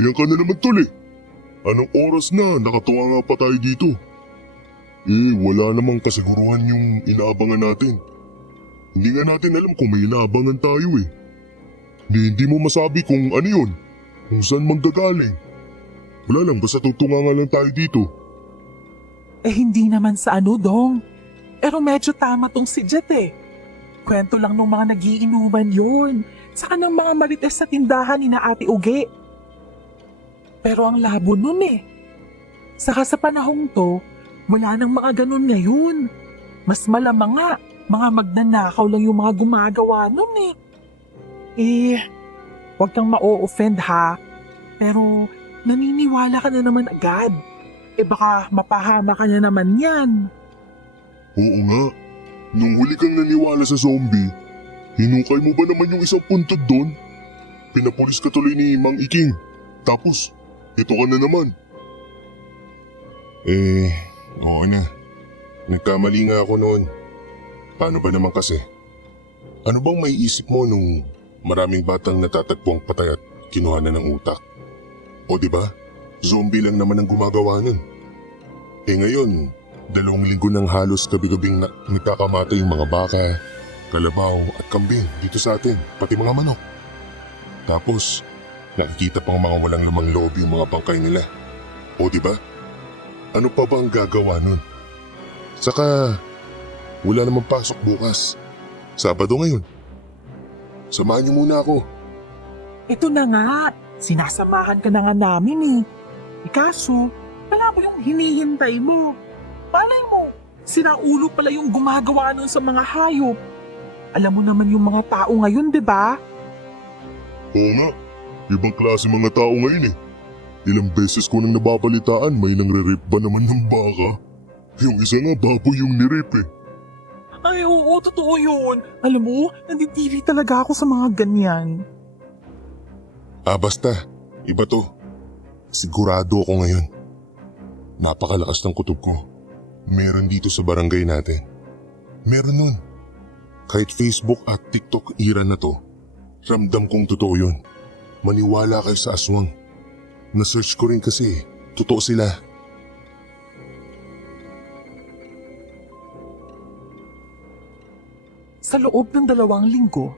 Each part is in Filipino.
Yan ka na naman tol eh. Anong oras na? Nakatuwa nga pa tayo dito. Wala namang kasiguruhan yung inaabangan natin. Hindi nga natin alam kung may inaabangan tayo eh. Hindi mo masabi kung ano yun, kung saan manggagaling. Wala lang, basta tutunga nga lang tayo dito. Hindi naman sa ano, Dong. Pero medyo tama tong si Jet eh. Kwento lang ng mga nagiinuman yun. Saka ng mga marites sa tindahan ni na Ate Uge. Pero ang labo nun eh. Saka sa panahong to, wala nang mga ganun ngayon. Mas malamang nga, mga magnanakaw lang yung mga gumagawa nun eh. Huwag kang ma-o-offend ha. Pero naniniwala ka na naman agad. Baka mapahama ka na naman yan. Oo nga, nung huli kang naniwala sa zombie, hinukay mo ba naman yung isang puntod doon? Pinapulis ka tuloy ni Mang Iking. Tapos, ito ka na naman. Oo na. Nagkamali nga ako noon. Paano ba naman kasi? Ano bang may isip mo nung maraming batang natatagpuang patay at kinuha na ng utak? O diba? Zombie lang naman ang gumagawa nun. Ngayon, 2 linggo nang halos gabi-gabing nagkakamatay yung mga baka, kalabaw at kambing dito sa atin, pati mga manok. Tapos, nakikita pang mga walang lamang loob yung mga bangkay nila. O diba? Ano pa ba ang gagawa nun? Saka, wala namang pasok bukas. Sabado ngayon. Samahan niyo muna ako. Ito na nga, sinasamahan ka na nga namin eh. Kaso, wala mo yung hinihintay mo. Malay mo, sinaulo pala yung gumagawa nun sa mga hayop. Alam mo naman yung mga tao ngayon, di ba? Oo nga, ibang klase mga tao ngayon eh. Ilang beses ko nang nababalitaan may nangre-rape ba naman ng baka. Yung isa nga baboy yung nirape eh. Ay, oo, totoo yun. Alam mo, nanditili talaga ako sa mga ganyan. Basta, iba to. Sigurado ako ngayon. Napakalakas ng kutob ko. Meron dito sa barangay natin. Meron nun. Kahit Facebook at TikTok era na to, ramdam kong totoo yun. Maniwala kayo sa aswang. Na-search ko rin kasi, totoo sila. Sa loob ng 2 linggo,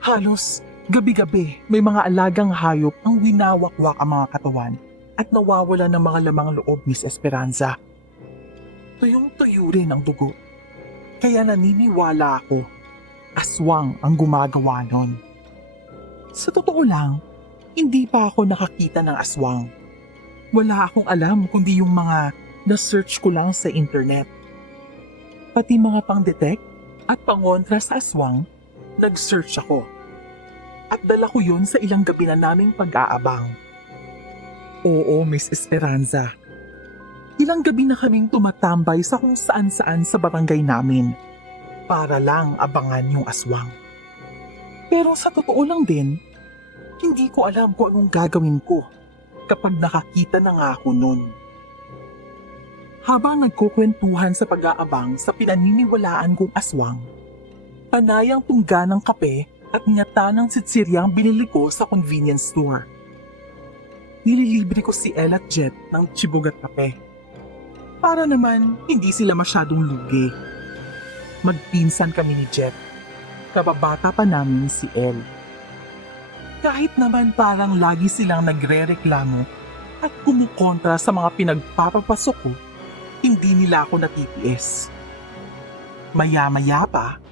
halos gabi-gabi may mga alagang hayop ang winawakwak ang mga katawan at nawawala ng mga lamang loob, Miss Esperanza. Tuyong-tuyo rin ang dugo. Kaya naniniwala ako, aswang ang gumagawa nun. Sa totoo lang, hindi pa ako nakakita ng aswang. Wala akong alam kundi yung mga na-search ko lang sa internet. Pati mga pang-detect at pangontra sa aswang, nag-search ako. At dala ko yun sa ilang gabi na naming pag-aabang. Oo, Miss Esperanza. Ilang gabi na kaming tumatambay sa kung saan-saan sa barangay namin para lang abangan yung aswang. Pero sa totoo lang din, hindi ko alam kung anong gagawin ko kapag nakakita na nga ako nun. Habang nagkukwentuhan sa pag-aabang sa pinaniniwalaan kong aswang, panayang tungga ng kape at ngata ng sitsiryang binili ko sa convenience store. Nililibre ko si El at Jet ng tsibog at kape. Para naman hindi sila masyadong lugi. Magpinsan kami ni Jet. Kababata pa namin si El. Kahit naman parang lagi silang nagre-reklamo at kumukontra sa mga pinagpapapasok ko, hindi nila ako natitiis. Maya-maya pa,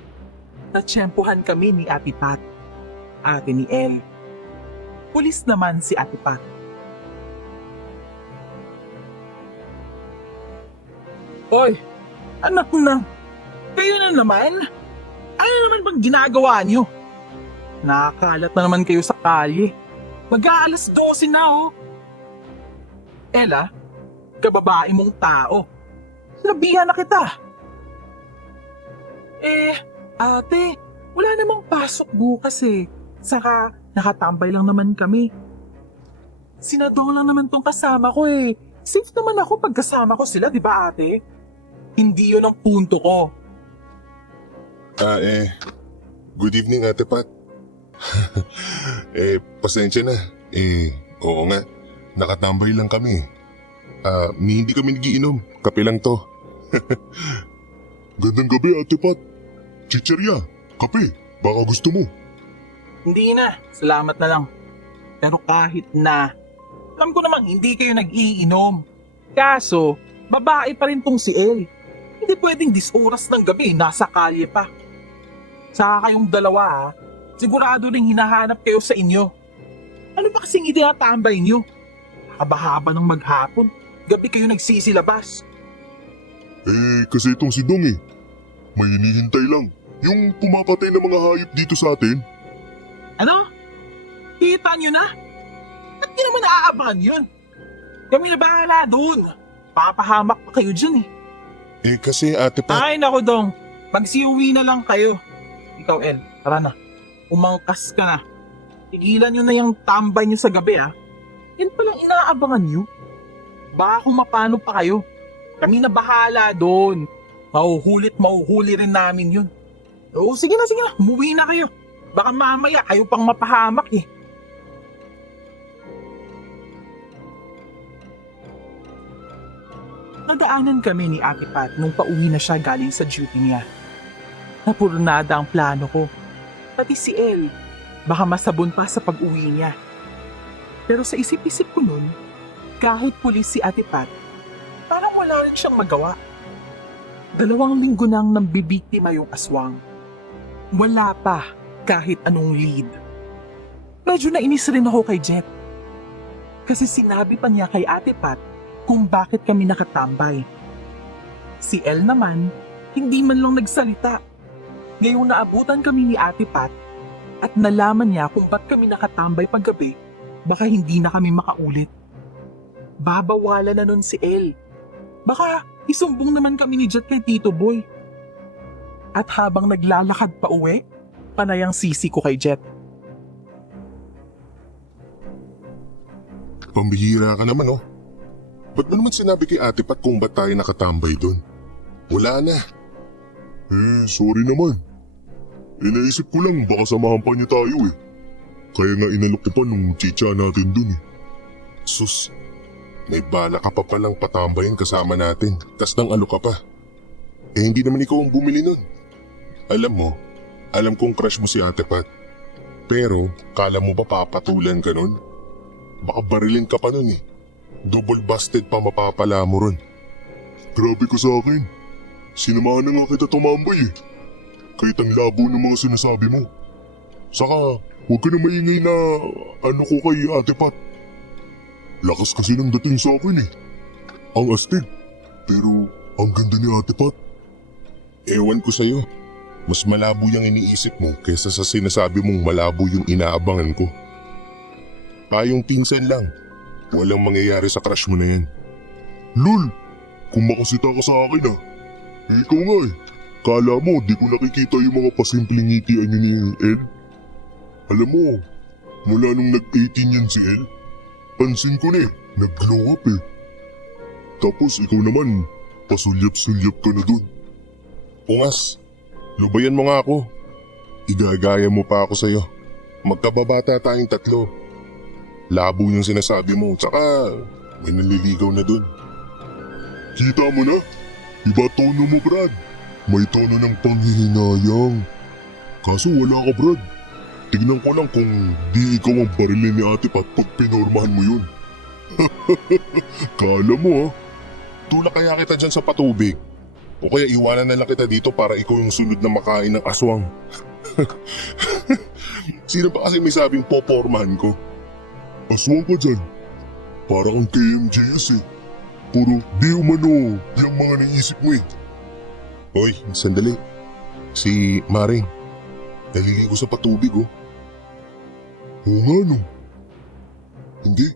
natsyempohan kami ni Ate Pat. Ate ni El, pulis naman si Ate Pat. Oy, anak na, kayo na naman? Ano naman bang ginagawa niyo? Nakakalat na naman kayo sa kalye. Mag-aalas 12 na oh. Ella, kababae mong tao. Sabihan na kita. Ate, wala namang pasok bukas eh. Saka, nakatambay lang naman kami. Sinadong lang naman tong kasama ko eh. Safe naman ako pag kasama ko sila, di ba ate? Hindi yun ang punto ko. Good evening Ate Pat. Pasensya na. Oo nga, nakatambay lang kami. Hindi kami nagiinom. Kape lang to. Gandang gabi, Ate Pat. Chicherya, kape. Baka gusto mo. Hindi na, salamat na lang. Pero kahit na, alam ko namang hindi kayo nag-iinom. Kaso, babae pa rin tong si El. Hindi pwedeng 10 oras ng gabi, nasa kalye pa. Saka kayong dalawa ha, sigurado rin hinahanap kayo sa inyo. Ano ba kasing itinatambay nyo? Haba-haba ng maghapon, gabi kayo nagsisilabas. Kasi itong si Dong may hinihintay lang. Yung pumapatay ng mga hayop dito sa atin. Ano? Kita nyo na? Ba't di naman naaabangan yun? Kami na bahala doon. Papahamak pa kayo dyan Kasi Ate Pat... Ay, naku Dong. Magsiuwi na lang kayo. Ikaw, El, tara na. Umangkas ka na. Tigilan nyo na yung tambay nyo sa gabi, Yan palang inaabangan nyo. Baka kung mapano pa kayo. Kami na bahala doon. Mauhuli rin namin yun. Oo, sige na. Umuwi na kayo. Baka mamaya kayo pang mapahamak Nadaanan kami ni Ate Pat nung pauwi na siya galing sa duty niya. Napurnada ang plano ko. Pati si El, baka masabon pa sa pag-uwi niya. Pero sa isip-isip ko nun, kahit pulis si Ate Pat, parang wala rin siyang magawa. 2 linggo nang nambibiktima yung aswang. Wala pa kahit anong lead. Medyo nainis rin ako kay Jet. Kasi sinabi pa niya kay Ate Pat kung bakit kami nakatambay. Si El naman, hindi man lang nagsalita. Ngayong naabutan kami ni Ate Pat at nalaman niya kung ba't kami nakatambay paggabi, baka hindi na kami makaulit. Babawala na nun si El. Baka isumbong naman kami ni Jet kay Tito Boy. At habang naglalakad pa uwi, panay ang sisi ko kay Jet. Pambihira ka naman, Ba't mo naman sinabi kay Ate Pat kung ba't tayo nakatambay doon? Wala na. Sorry naman. Naisip ko lang baka samahan pa niya tayo Kaya nga inalok ko pa nung chicha natin dun Sus, may bala ka pa palang patambayin kasama natin. Tas nang alok ka pa. Hindi naman ikaw ang bumili nun. Alam mo, alam kong crush mo si Ate Pat. Pero, kala mo ba papatulan ka nun? Baka barilin ka pa nun Double busted pa mapapala mo ron. Grabe ka sa akin. Sinamahan na nga kita tumambay Kahit ang labo ng mga sinasabi mo. Saka, huwag ka na maingay na ano ko kay Ate Pat. Lakas kasi ng dating sa akin Ang astig. Pero, ang ganda ni Ate Pat. Ewan ko sa'yo. Mas malabo yung iniisip mo kaysa sa sinasabi mong malabo yung inaabangan ko. Tayong pinsan lang. Walang mangyayari sa crush mo na yan. Lul, kung makasita ka sa akin ikaw nga Kala mo di ko nakikita yung mga pasimpleng ngitian niyo ni El? Alam mo, mula nung nag-18 yan si El, pansin ko na nag-glow up Tapos ikaw naman, pasulyap-sulyap ka na dun. Ungas, lubayan mo nga ako. Igagaya mo pa ako sa'yo. Magkababata tayong 3. Labo yung sinasabi mo, tsaka may naliligaw na dun. Kita mo na? Iba tono mo, Brad. May tono ng panghihinayang. Kaso wala ka, Brad. Tignan ko lang kung di ikaw ang barilin ni Ate Pat pag pinormahan mo yun. Kala mo Tulak kaya kita dyan sa patubig. O kaya iwanan na lang kita dito para ikaw yung sunod na makain ng aswang. Sino ba kasi may sabing popormahan ko? Aswang ka dyan. Parang kang KMJS Puro di umano yung mga naisip mo Hoy, sandali. Si Maring. Naliligo sa patubig Oo nga Hindi.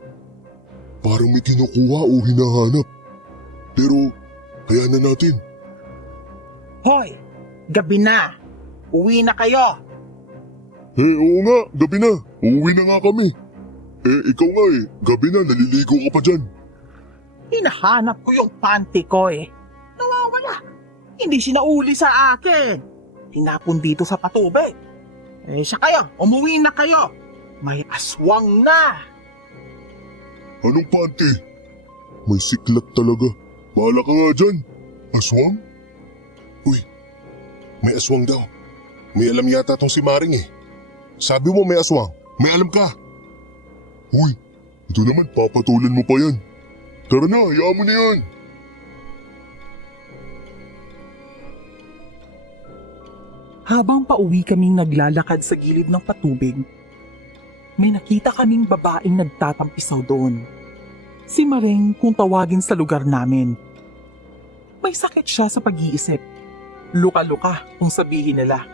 Parang may kinukuha o hinahanap. Pero, kaya na natin. Hoy, gabi na. Uwi na kayo. Oo nga, gabi na. Uuwi na nga kami. Ikaw nga gabi na, naliligo ka pa dyan. Hinahanap ko yung panty ko Nawawala. Hindi sinauli sa akin. Tinapon dito sa patubig. Siya kayo, umuwi na kayo. May aswang na. Anong panty? May siklat talaga. Bahala ka nga dyan. Aswang? Uy, may aswang daw. May alam yata tong si Maring eh. Sabi mo may aswang. May alam ka. Uy, ito naman papatulan mo pa yan. Tara na, hayaan mo na yan. Habang pauwi kaming naglalakad sa gilid ng patubig, may nakita kaming babaeng nagtatampisaw doon. Si Maring kung tawagin sa lugar namin. May sakit siya sa pag-iisip. Luka-luka kung sabihin nila.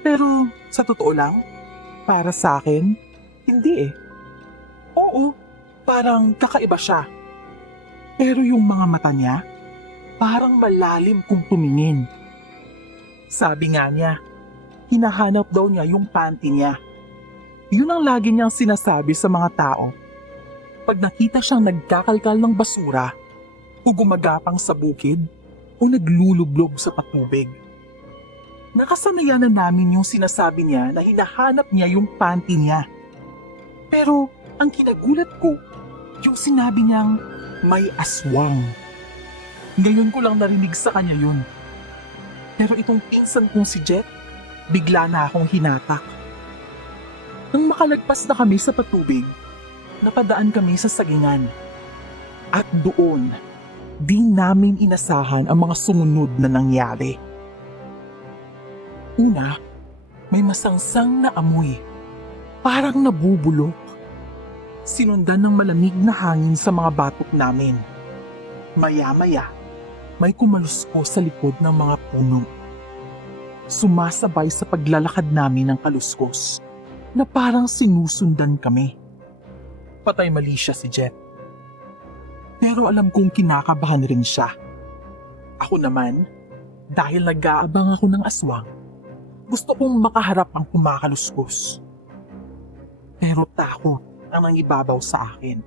Pero sa totoo lang, para sa akin, hindi eh. Oo, parang kakaiba siya. Pero yung mga mata niya, parang malalim kung tumingin. Sabi nga niya, hinahanap daw niya yung panty niya. Yun ang lagi niyang sinasabi sa mga tao. Pag nakita siyang nagkakalkal ng basura, o gumagapang sa bukid, o naglulublob sa patubig. Nakasanayan na namin yung sinasabi niya na hinahanap niya yung panty niya. Pero ang kinagulat ko, yung sinabi niyang may aswang. Ngayon ko lang narinig sa kanya yun. Pero itong pinsan kong si Jet, bigla na akong hinatak. Nang makalagpas na kami sa patubig, napadaan kami sa sagingan. At doon, di namin inasahan ang mga sumunod na nangyari. Una, may masangsang na amoy. Parang nabubulok. Sinundan ng malamig na hangin sa mga batok namin. Maya-maya, may kumalusko sa likod ng mga puno. Sumasabay sa paglalakad namin ng kaluskos na parang sinusundan kami. Patay mali siya si Jet. Pero alam kong kinakabahan rin siya. Ako naman, dahil nag-aabang ako ng aswang, gusto kong makaharap ang kumakaluskos. Pero takot ang nangibabaw sa akin.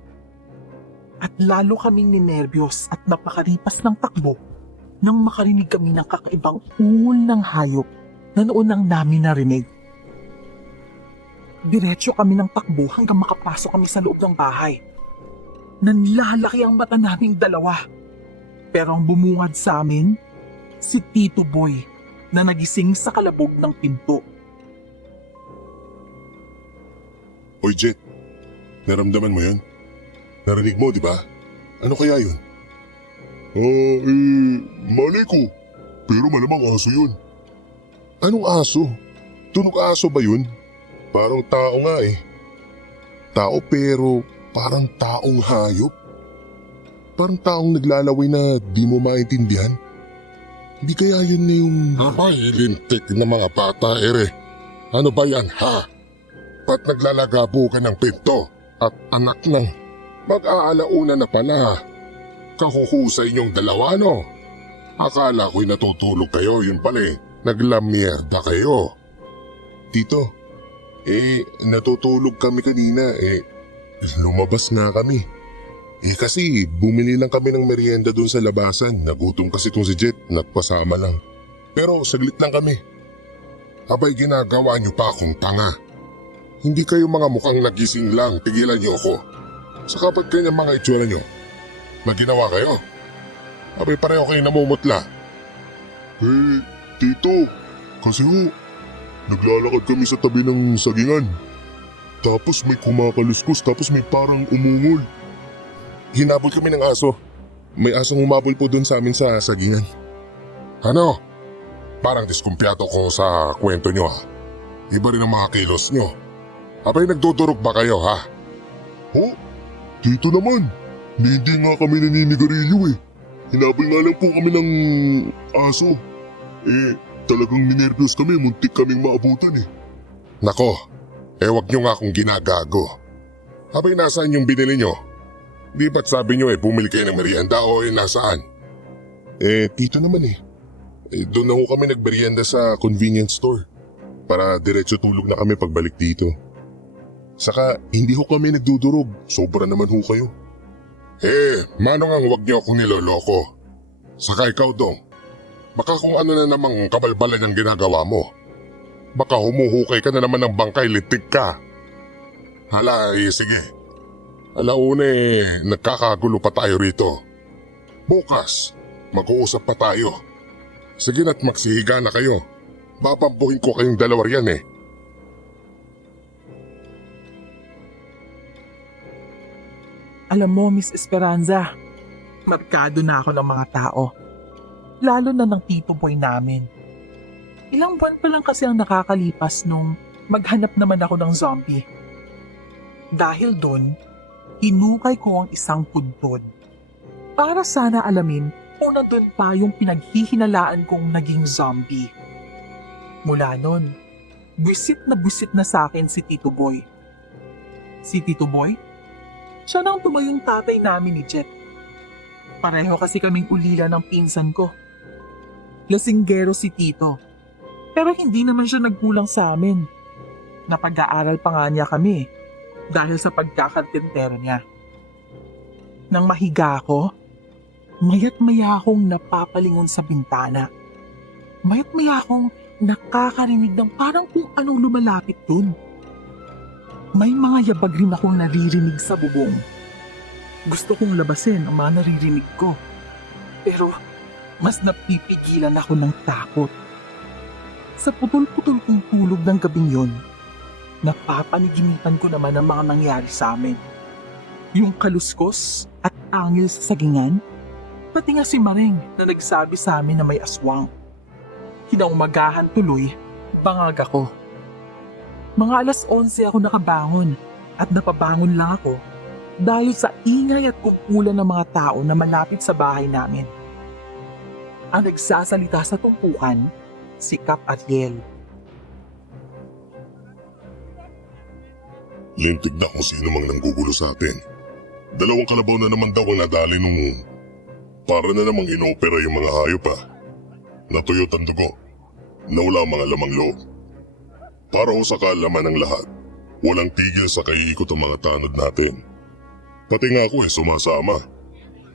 At lalo kaming ninerbiyos at napakaripas ng takbo nang makarinig kami ng kakaibang ungol ng hayop na noon lang namin narinig. Diretso kami ng takbo hanggang makapasok kami sa loob ng bahay. Nanlalaki ang mata naming dalawa. Pero ang bumungad sa amin, si Tito Boy na nagising sa kalabog ng pinto. Oy Jet, naramdaman mo yun? Narinig mo, di ba? Ano kaya yun? Malay ko. Pero malamang aso yun. Anong aso? Tunog aso ba yun? Parang tao nga eh. Tao pero parang taong hayop. Parang taong naglalaway na di mo maintindihan. Hindi kaya yun na yung... Abay, lintik na mga bata, ere. Ano ba yan, ha? Ba't naglalagabo ka ng pinto? At anak ng... Mag-aalauna na pala. Kahuhusay niyong dalawa, no? Akala ko'y natutulog kayo, yun pala eh. Naglamierda kayo. Tito, natutulog kami kanina lumabas nga kami. Kasi bumili lang kami ng merienda dun sa labasan. Nagutom kasi tong si Jet, nagpasama lang. Pero saglit lang kami. Abay, ginagawa niyo pa akong tanga. Hindi kayo mga mukhang nagising lang, tigilan niyo ako. Saka ba't ganyan mga itsura niyo? May ginawa kayo? Abay, pareho kayo namumutla. Tito, kasi naglalakad kami sa tabi ng sagingan. Tapos may kumakaluskos, tapos may parang umungol. Hinabol kami ng aso. May asong humabol po dun sa amin sa sagingan. Ano? Parang diskumpiyado ko sa kwento nyo ha. Iba rin ang mga kilos nyo. Abay, nagdudurog ba kayo ha? Dito naman. Hindi nga kami naninigarilyo eh. Hinabol nga lang po kami ng aso. Talagang ninervyos kami, muntik kaming maabutan eh. Nako, wag nyo nga akong ginagago. Abay, nasaan yung binili nyo? Di ba't sabi nyo bumili kayo ng merienda o nasaan? Tito naman doon na ho kami nagmerienda sa convenience store. Para diretso tulog na kami pagbalik dito. Saka hindi ho kami nagdudurog, sobra naman ho kayo. Manong wag niyo akong niloloko. Saka ikaw dong, baka kung ano na namang kabalbalan ang ginagawa mo. Baka humuhukay ka na naman ng bangkay, litig ka. Hala, sige. Alauna nagkakagulo pa tayo rito. Bukas, mag-uusap pa tayo. Sige na't magsihiga na kayo. Papampuhin ko kayong dalawa riyan eh. Alam mo, Miss Esperanza, markado na ako ng mga tao. Lalo na ng tito boy namin. Ilang buwan pa lang kasi ang nakakalipas nung maghanap naman ako ng zombie. Dahil doon, hinukay ko ang isang pudpud. Para sana alamin kung nandun pa yung pinaghihinalaan kong naging zombie. Mula nun, buwisit na sa akin si Tito Boy. Si Tito Boy? Siya nang tumayong tatay namin ni Jet. Pareho kasi kaming ulila ng pinsan ko. Lasinggero si Tito. Pero hindi naman siya nagkulang sa amin. Napag-aaral pa nga niya kami dahil sa pagkakantintero niya. Nang mahiga ako, mayat maya akong napapalingon sa bintana. Mayat maya akong nakakarinig ng parang kung anong lumalapit dun. May mga yabag rin akong naririnig sa bubong. Gusto kong labasin ang mga naririnig ko. Pero mas napipigilan ako ng takot. Sa putol-putol kong tulog ng gabing yun, napapaniginipan ko naman ang mga nangyari sa amin. Yung kaluskos at angil sa sagingan, pati nga si Maring na nagsabi sa amin na may aswang. Kinaumagahan tuloy, bangag ako. Mga alas 11 ako nakabangon at napabangon lang ako dahil sa ingay at kumpulan ng mga tao na malapit sa bahay namin. Ang nagsasalita sa tumpukan, si Kap Ariel. Lintig na kung sino mang nanggugulo sa atin. Dalawang kalabaw na naman daw ang nadali nung para na namang inopera yung mga hayop pa. Natuyot ang dugo. Nawala ang mga lamang loob. Para ho sa kaalaman ng lahat, walang tigil sa kaiikot ang mga tanod natin. Pati nga ako sumasama.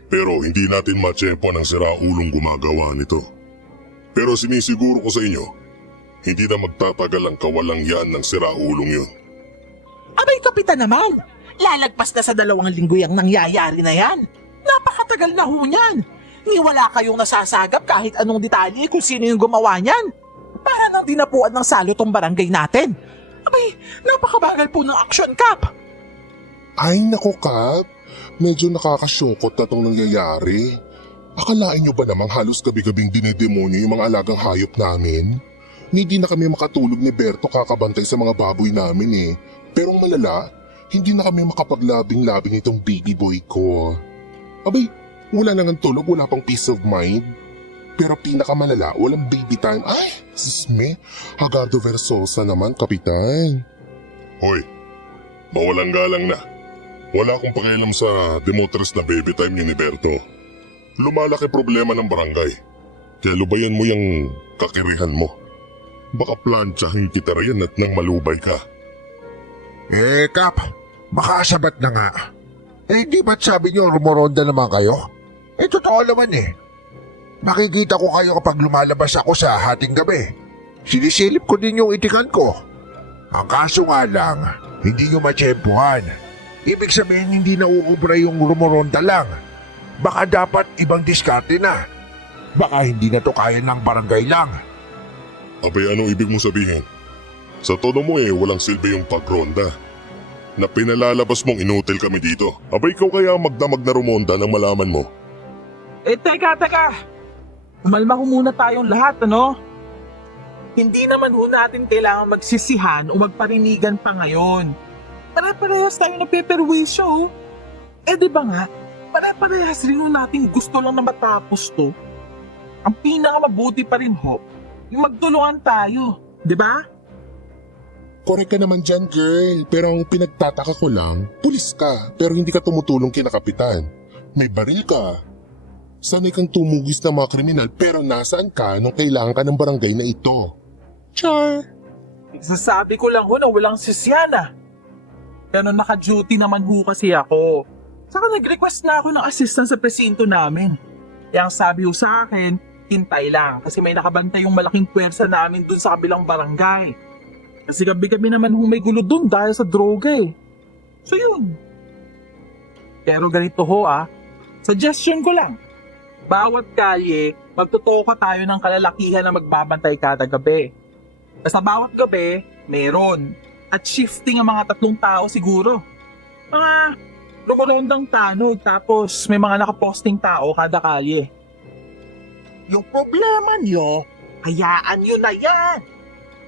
Pero hindi natin matsyempo ng siraulong gumagawa nito. Pero sinisiguro ko sa inyo, hindi na magtatagal ang kawalang yan ng siraulong yun. Abay, kapitan naman! Lalagpas na sa 2 linggo yung nangyayari na yan. Napakatagal na ho niyan. Ni wala kayong nasasagap kahit anong detalye kung sino yung gumawa niyan. Para nang dinapuan ng salo tong barangay natin. Abay, napakabagal po ng action, Kap. Ay nako Kap, medyo nakakasyokot na itong nangyayari. Akalain nyo ba namang halos gabi-gabing dinedemonyo yung mga alagang hayop namin? Hindi na kami makatulog ni Berto kakabantay sa mga baboy namin eh. Pero ang malala, hindi na kami makapaglabing-labing itong baby boy ko. Abay, wala nang tulog, wala pang peace of mind. Pero pinakamalala, walang baby time. Ay, sis me, Hagardo Versosa naman, kapitan. Hoy, mawalang galang na. Wala akong pakialam sa demotres na baby time ni Berto. Lumalaki problema ng barangay. Kaya lubayan mo yung kakirihan mo. Baka plantsahin kita riyan at nang malubay ka. Kap, makasabat na nga. Di ba't sabi niyo rumoronda naman kayo? Totoo naman eh. Makikita ko kayo kapag lumalabas ako sa hating gabi. Sinisilip ko din yung itikan ko. Ang kaso nga lang, hindi nyo matsyempuhan. Ibig sabihin hindi na uubra yung rumoronda lang. Baka dapat ibang diskarte na. Baka hindi na to kaya ng barangay lang. Abay, anong ibig mong sabihin? Sa tono mo walang silbi yung pagronda. Na pinalalabas mong inutil kami dito. Abay, ikaw kaya magdamag na rumonda nang malaman mo. Teka. Umalma ko muna tayong lahat, ano? Hindi naman ho natin kailangan magsisihan o magparinigan pa ngayon. Pare-parehas tayo napeperwisyo. Di ba nga? Pare-parehas rin ho natin gusto lang na matapos to. Ang pinakamabuti pa rin ho, yung magtulungan tayo. Di ba? Correct ka naman dyan, girl. Pero ang pinagtataka ko lang, pulis ka, pero hindi ka tumutulong kina kapitan. May baril ka. Sanay kang tumugis ng mga kriminal, pero nasaan ka nung kailangan ka ng barangay na ito? Char! Sasabi ko lang ho na walang sisyana. Pero naka-duty naman ho kasi ako. Saka nag-request na ako ng assistant sa presinto namin. Kaya ang sabi ho sa akin, hintay lang kasi may nakabantay yung malaking puwersa namin dun sa kabilang barangay. Kasi gabi-gabi naman may gulo dun dahil sa droga eh. So yun. Pero ganito ho suggestion ko lang. Bawat kalye, magtutoka tayo ng kalalakihan na magbabantay kada gabi. Sa bawat gabi, meron. At shifting ang mga 3 tao siguro. Mga lumurondang tanod tapos may mga nakaposting tao kada kalye. Yung problema nyo, hayaan nyo na yan.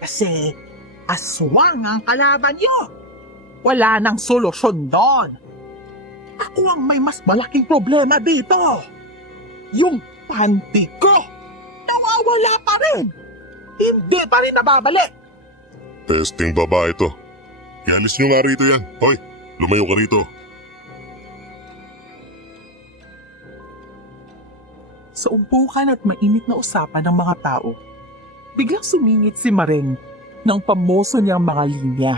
Kasi aswang ang kalaban nyo. Wala nang solusyon doon. Ako ang may mas malaking problema dito. Yung panty ko, nawawala pa rin. Hindi pa rin nababalik. Testing babae to. Ialis nyo nga rito yan. Hoy, lumayo ka rito. Sa umpukan at mainit na usapan ng mga tao, biglang sumingit si Maring ng pamoso niyang mga linya.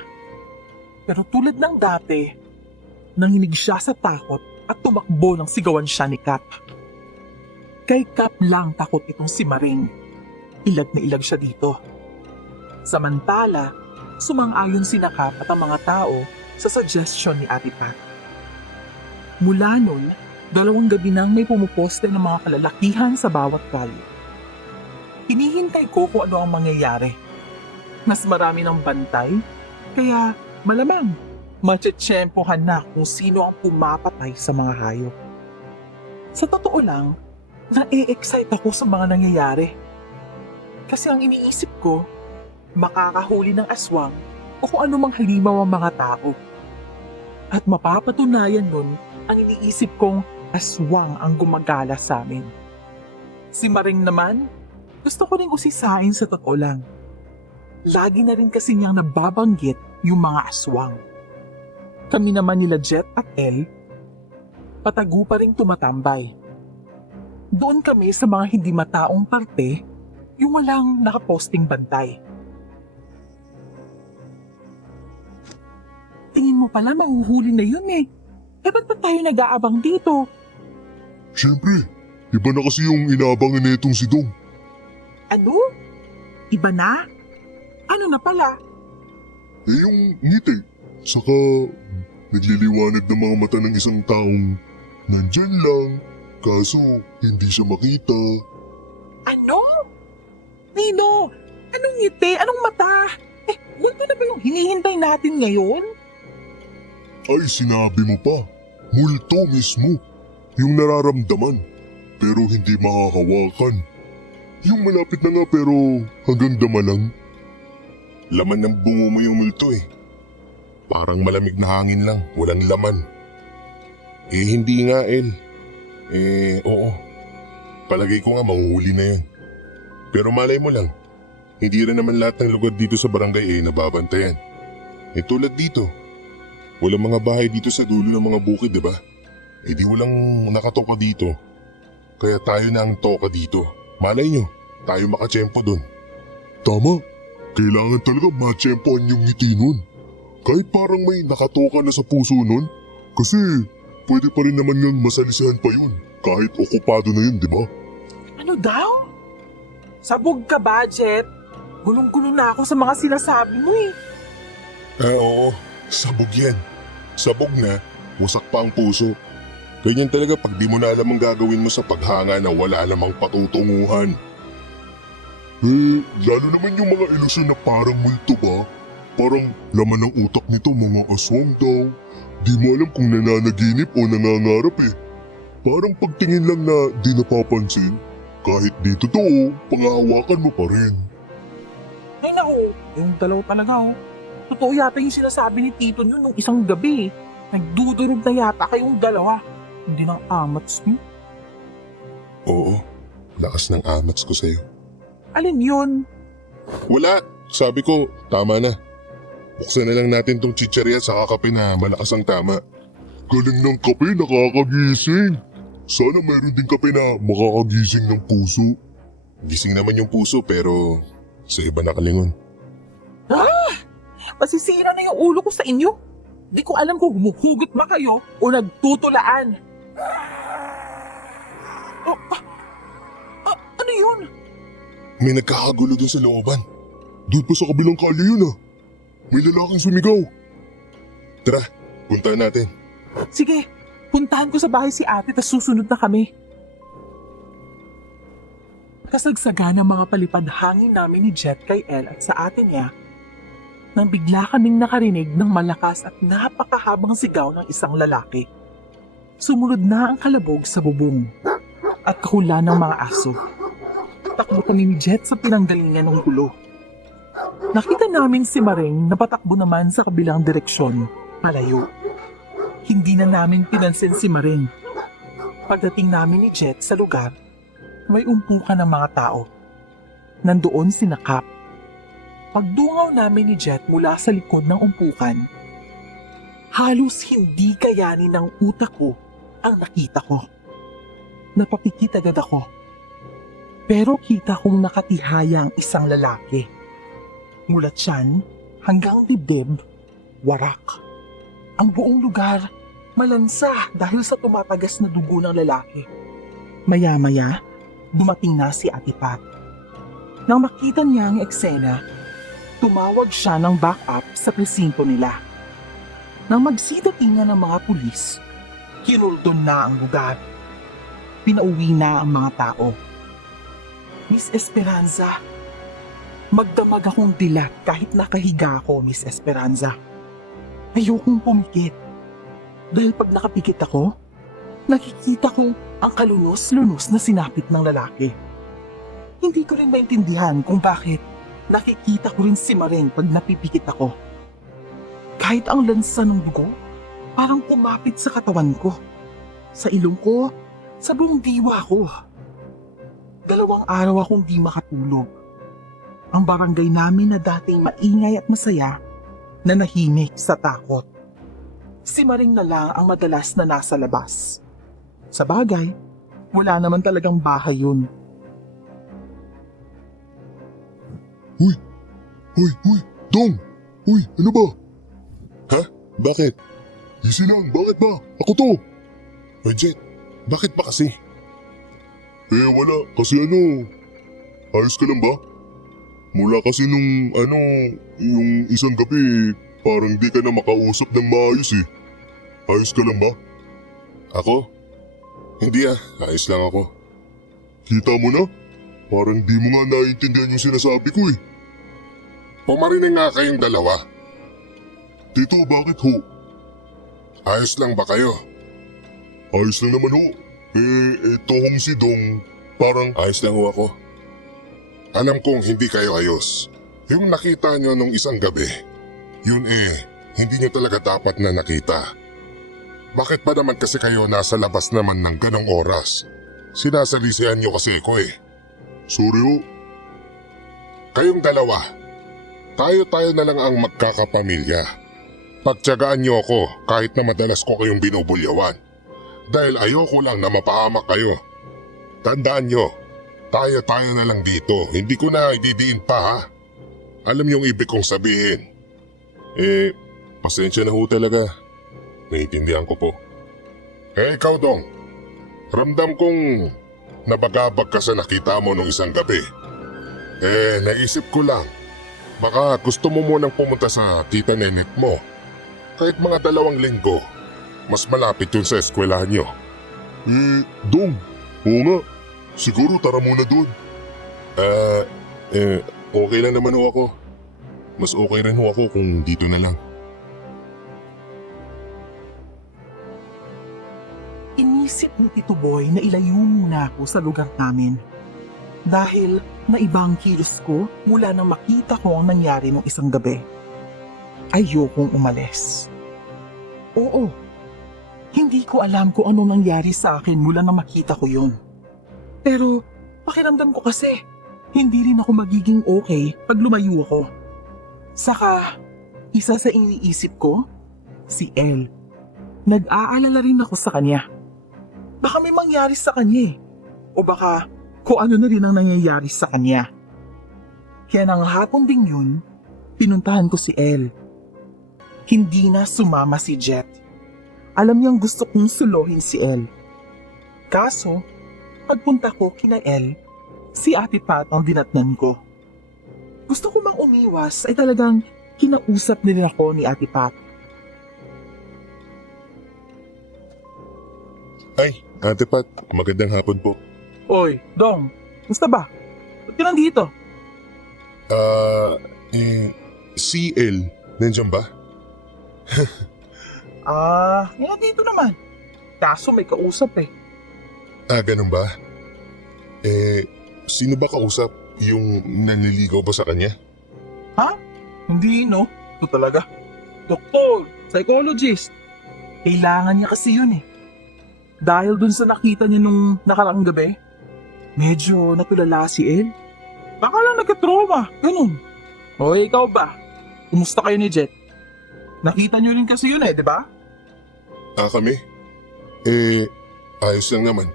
Pero tulad ng dati, nanginig siya sa takot at tumakbo ng sigawan siya ni Cap. Kay Cap lang takot itong si Maring. Ilag na ilag siya dito. Samantala, sumang-ayon si Cap at ang mga tao sa suggestion ni Ate Pat. Mula nun, 2 gabi nang may pumuposte ng mga kalalakihan sa bawat kalye. Hinihintay ko kung ano ang mangyayari. Mas marami ng bantay, kaya malamang matsetsempohan na kung sino ang pumapatay sa mga hayop. Sa totoo lang, na-e-excite ako sa mga nangyayari. Kasi ang iniisip ko, makakahuli ng aswang o kung anumang halimaw ang mga tao. At mapapatunayan nun ang iniisip kong aswang ang gumagala sa amin. Si Maring naman, gusto ko ring usisain sa totoo lang. Lagi na rin kasi niyang nababanggit yung mga aswang. Kami naman nila Jet at El, patago pa rin tumatambay. Doon kami sa mga hindi mataong parte, yung walang nakaposting bantay. Tingin mo pala mahuhuli na yun eh. Ba't pa tayo nag-aabang dito? Siyempre, iba na kasi yung inaabangan na itong si Dong. Ano? Iba na? Ano na pala? Eh yung ngiti, saka nagliliwanag ng mga mata ng isang taong nandyan lang, kaso hindi siya makita. Ano? Nino, anong ngiti? Anong mata? Multo na ba yung hinihintay natin ngayon? Ay, sinabi mo pa, multo mismo. Yung nararamdaman, pero hindi makakawakan. Yung malapit na nga pero hanggang dama lang. Laman ng bungo mo yung multo eh. Parang malamig na hangin lang, walang laman. Eh hindi nga El. Oo. Palagay ko nga mahuhuli na yun. Pero malay mo lang, hindi rin naman lahat ng lugar dito sa barangay nababantayan. Tulad dito, walang mga bahay dito sa dulo ng mga bukid, diba? Di walang nakatoka dito. Kaya tayo na ang toka dito. Malay nyo, tayo makatsyempo dun. Tama. Kailangan talaga matsyempoan yung ngiti nun. Kahit parang may nakatoka na sa puso nun. Kasi pwede pa rin naman ngang masalisihan pa yun. Kahit okupado na yun, di ba? Ano daw? Sabog ka ba, Jet? Gulong-gulo na ako sa mga sinasabi mo eh. Oo. Sabog yan. Sabog na, wasak pa ang puso. Ganyan talaga pag di mo na alam ang gagawin mo sa paghanga na wala namang patutunguhan. Lalo naman yung mga ilusyon na parang multo ba? Parang laman ng utak nito mga aswang daw. Di mo alam kung nananaginip o nangangarap eh. Parang pagtingin lang na di napapansin. Kahit di totoo, panghahawakan mo pa rin. Ay naku, yung dalaw talaga Totoo yata yung sinasabi ni Tito nyo nung isang gabi. Nagdudurog na yata kayong dalawa. Hindi ng amats niyo. Oo, lakas ng amats ko sa'yo. Alin yun? Wala, sabi ko, tama na. Buksan na lang natin tong chicherya sa kakape na malakas ang tama. Galing ng kape, nakakagising. Sana mayroon din kape na makakagising ng puso. Gising naman yung puso pero sa iba nakalingon. Masisira na yung ulo ko sa inyo. Di ko alam kung humuhugot ba kayo o nagtutulaan. Ano yun? May nagkakagulo dun sa looban. Doon pa sa kabilang kalye yun May lalaking sumigaw. Tara, punta natin. Sige, Puntahan ko sa bahay si ate tas susunod na kami. Kasagsaga ng mga palipad hangin namin ni Jet kay El at sa ate niya nang bigla kaming nakarinig ng malakas at napakahabang sigaw ng isang lalaki. Sumunod na ang kalabog sa bubong at kahula ng mga aso. Takbo kami ni Jet sa pinanggalingan ng gulo. Nakita namin si Maring na patakbo naman sa kabilang direksyon, palayo. Hindi na namin pinansin si Maring. Pagdating namin ni Jet sa lugar, may umpukan ng mga tao. Nandoon si Nakap. Pagdungaw namin ni Jet mula sa likod ng umpukan, halos hindi kayanin ng utak ko ang nakita ko. Napapikit agad ako. Pero kita kong nakatihaya ang isang lalaki. Mula tiyan hanggang dibdib, warak. Ang buong lugar malansa dahil sa tumatagas na dugo ng lalaki. Maya-maya, dumating na si Ate Pat. Nang makita niya ang eksena, tumawag siya ng backup sa presinto nila. Nang magsitatingan ng mga pulis, kinuldon na ang lugar. Pinauwi na ang mga tao. Miss Esperanza, magdamag akong dilat kahit nakahiga ako, Miss Esperanza. Ayokong pumikit. Dahil pag nakapikit ako, nakikita ko ang kalunos-lunos na sinapit ng lalaki. Hindi ko rin maintindihan kung bakit nakikita ko rin si Maring pag napipikit ako. Kahit ang lansa ng dugo, parang kumapit sa katawan ko, sa ilong ko, sa buong diwa ko. 2 araw akong di makatulog. Ang barangay namin na dating maingay at masaya, nanahimik sa takot. Si Maring na lang ang madalas na nasa labas. Sa bagay, wala naman talagang bahay yun. Hoy, Dong! Hoy, ano ba? Ha? Bakit? Easy lang, bakit ba? Ako to! Hoy, Jet, bakit ba kasi? Wala, kasi ayos ka lang ba? Mula kasi nung yung isang gabi, parang di ka na makausap ng maayos eh. Ayos ka lang ba? Ako? Hindi ayos lang ako. Kita mo na? Parang di mo nga naiintindihan yung sinasabi ko eh. Pumarinig nga kayong dalawa. Tito, bakit ho? Ayos lang ba kayo? Ayos lang naman ho. Ito hong si Dong, parang ayos lang ho ako. Alam kong hindi kayo ayos. Yung nakita nyo nung isang gabi, yun hindi nyo talaga dapat na nakita. Bakit pa naman kasi kayo nasa labas naman ng ganong oras? Sinasalisihan nyo kasi ko eh. Sorry ho. Kayong dalawa, tayo na lang ang magkakapamilya. Pagtiyagaan niyo ako kahit na madalas ko kayong binubulyawan. Dahil ayoko lang na mapahamak kayo. Tandaan niyo, tayo na lang dito. Hindi ko na ididiin pa ha. Alam yung ibig kong sabihin. Pasensya na ho talaga. Naiintindihan ko po. Ikaw Dong, ramdam kong nabagabag ka sa nakita mo nung isang gabi. Naisip ko lang. Baka gusto mo munang pumunta sa tita Nenet mo. Kahit mga 2 linggo, mas malapit yun sa eskwelahan nyo. Dong, oo nga. Siguro tara muna doon. Okay lang naman ho ako. Mas okay rin ho ako kung dito na lang. Inisip ni Tito Boy na ilayo muna ako sa lugar namin. Dahil naibang kilos ko mula nang makita ko ang nangyari nung isang gabi. Ayokong umalis. Oo, hindi ko alam kung anong nangyari sa akin mula nang makita ko yun. Pero pakiramdam ko kasi, hindi rin ako magiging okay pag lumayo ako. Saka, isa sa iniisip ko, si El. Nag-aalala rin ako sa kanya. Baka may mangyari sa kanya eh. O baka kung ano na rin ang nangyayari sa kanya. Kaya nang hapon ding yun, pinuntahan ko si El. Hindi na sumama si Jet. Alam niyang gusto kong suluhin si El. Kaso, pagpunta ko kina El, si Ate Pat ang dinatnan ko. Gusto ko mang umiwas ay talagang kinausap nila ako ni Ate Pat. Ay, Ate Pat, magandang hapon po. Oy, Dong, musta ba? Ba't ka nandito? CL, nandiyan ba? Yan dito naman. Kaso may kausap eh. Ganun ba? Sino ba kausap? Yung nanliligaw ba sa kanya? Hindi, no? Ito talaga. Doktor, psychologist. Kailangan niya kasi yun eh. Dahil dun sa nakita niya nung nakaraang gabi, medyo natulala si El. Baka lang nagka-trauma, ganun. O ikaw ba? Kumusta kayo ni Jet? Nakita niyo rin kasi yun eh, di ba? Kami? Ayos lang naman.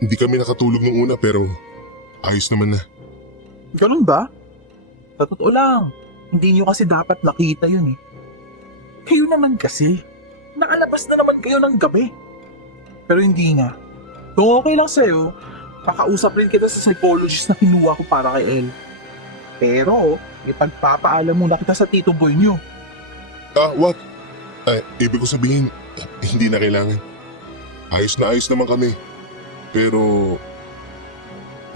Hindi kami nakatulog nung una pero ayos naman na. Ganun ba? Sa totoo lang, hindi niyo kasi dapat nakita yun eh. Kayo naman kasi, nakalabas na naman kayo ng gabi. Pero hindi nga. Kung okay lang sa'yo, pakausap rin kita sa psychologist na kinuha ko para kay El. Pero, ipagpapaalam muna kita sa tito boy niyo. What? Ibig ko sabihin, hindi na kailangan. Ayos na ayos naman kami. Pero,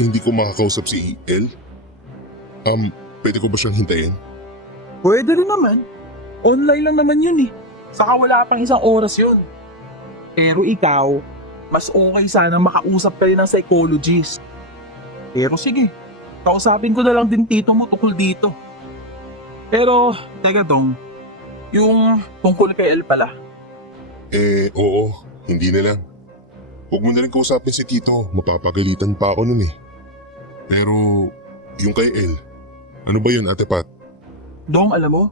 hindi ko makakausap si El. Pwede ko ba siyang hintayin? Pwede rin naman. Online lang naman yun eh. Saka wala pang isang oras yun. Pero ikaw, mas okay sana makausap ka rin ng psychologist. Pero sige, kausapin ko na lang din tito mo tungkol dito. Pero, teka Dong, yung tungkol kay El pala. Oo. Hindi na lang. Huwag mo na rin kausapin si Tito. Mapapagalitan pa ako nun eh. Pero, yung kay El, ano ba yun, Ate Pat? Dong, alam mo,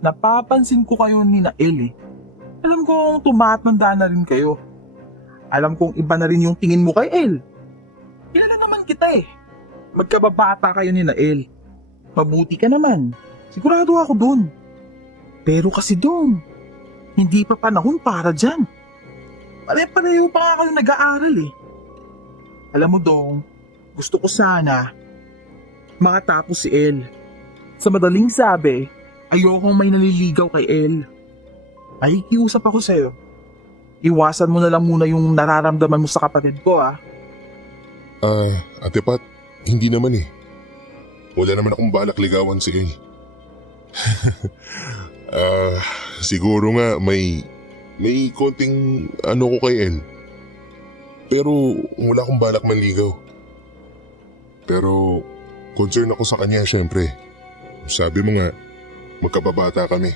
napapansin ko kayo ni na El eh. Alam kong tumatanda na rin kayo. Alam kong iba na rin yung tingin mo kay El. Kilala naman kita eh. Magkababata kayo ni na El. Mabuti ka naman. Sigurado ako dun. Pero kasi Dong, hindi pa panahon para dyan. Pare-pareho pa nga kayo nag-aaral eh. Alam mo Dong, gusto ko sana makatapos si El. Sa madaling sabi, ayokong may naliligaw kay El. Ay, kiusap ako sa'yo. Iwasan mo na lang muna yung nararamdaman mo sa kapatid ko Ate Pat, hindi naman eh. Wala naman akong balak ligawan si El. Siguro nga may konting ano ko kay El. Pero wala akong balak manligaw. Pero concern ako sa kanya syempre. Sabi mo nga, magkababata kami.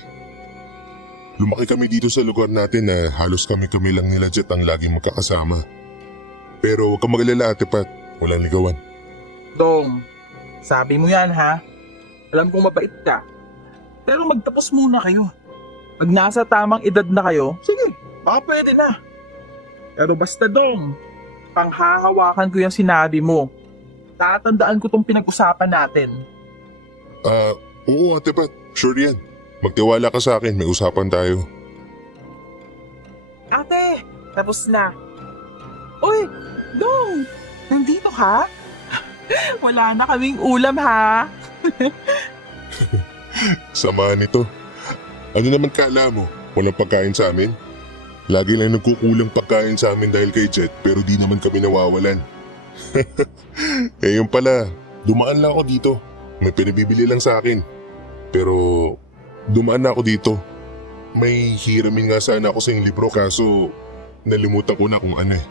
Lumaki kami dito sa lugar natin na halos kami-kami lang nila Jet ang laging magkakasama. Pero huwag kang mag-alala Ate Pat, walang ligawan. Dong, sabi mo yan ha. Alam kong mabait ka. Pero magtapos muna kayo. Pag nasa tamang edad na kayo, sige, baka pwede na. Pero basta Dong, panghahawakan ko yung sinabi mo. Tatandaan ko tong pinag-usapan natin. Oo Ate Pat, sure yan. Magtiwala ka sa akin, may usapan tayo. Ate, tapos na. Uy, Dong, nandito ka? Wala na kaming ulam ha. Sama nito. Ano naman kala mo? Walang pagkain sa amin? Lagi lang nagkukulang pagkain sa amin dahil kay Jet pero di naman kami nawawalan. Yun pala, dumaan lang ako dito. May pinabibili lang sa akin. Pero dumaan na ako dito. May hiramin nga sana ako sa yung libro kaso nalimutan ko na kung ano eh.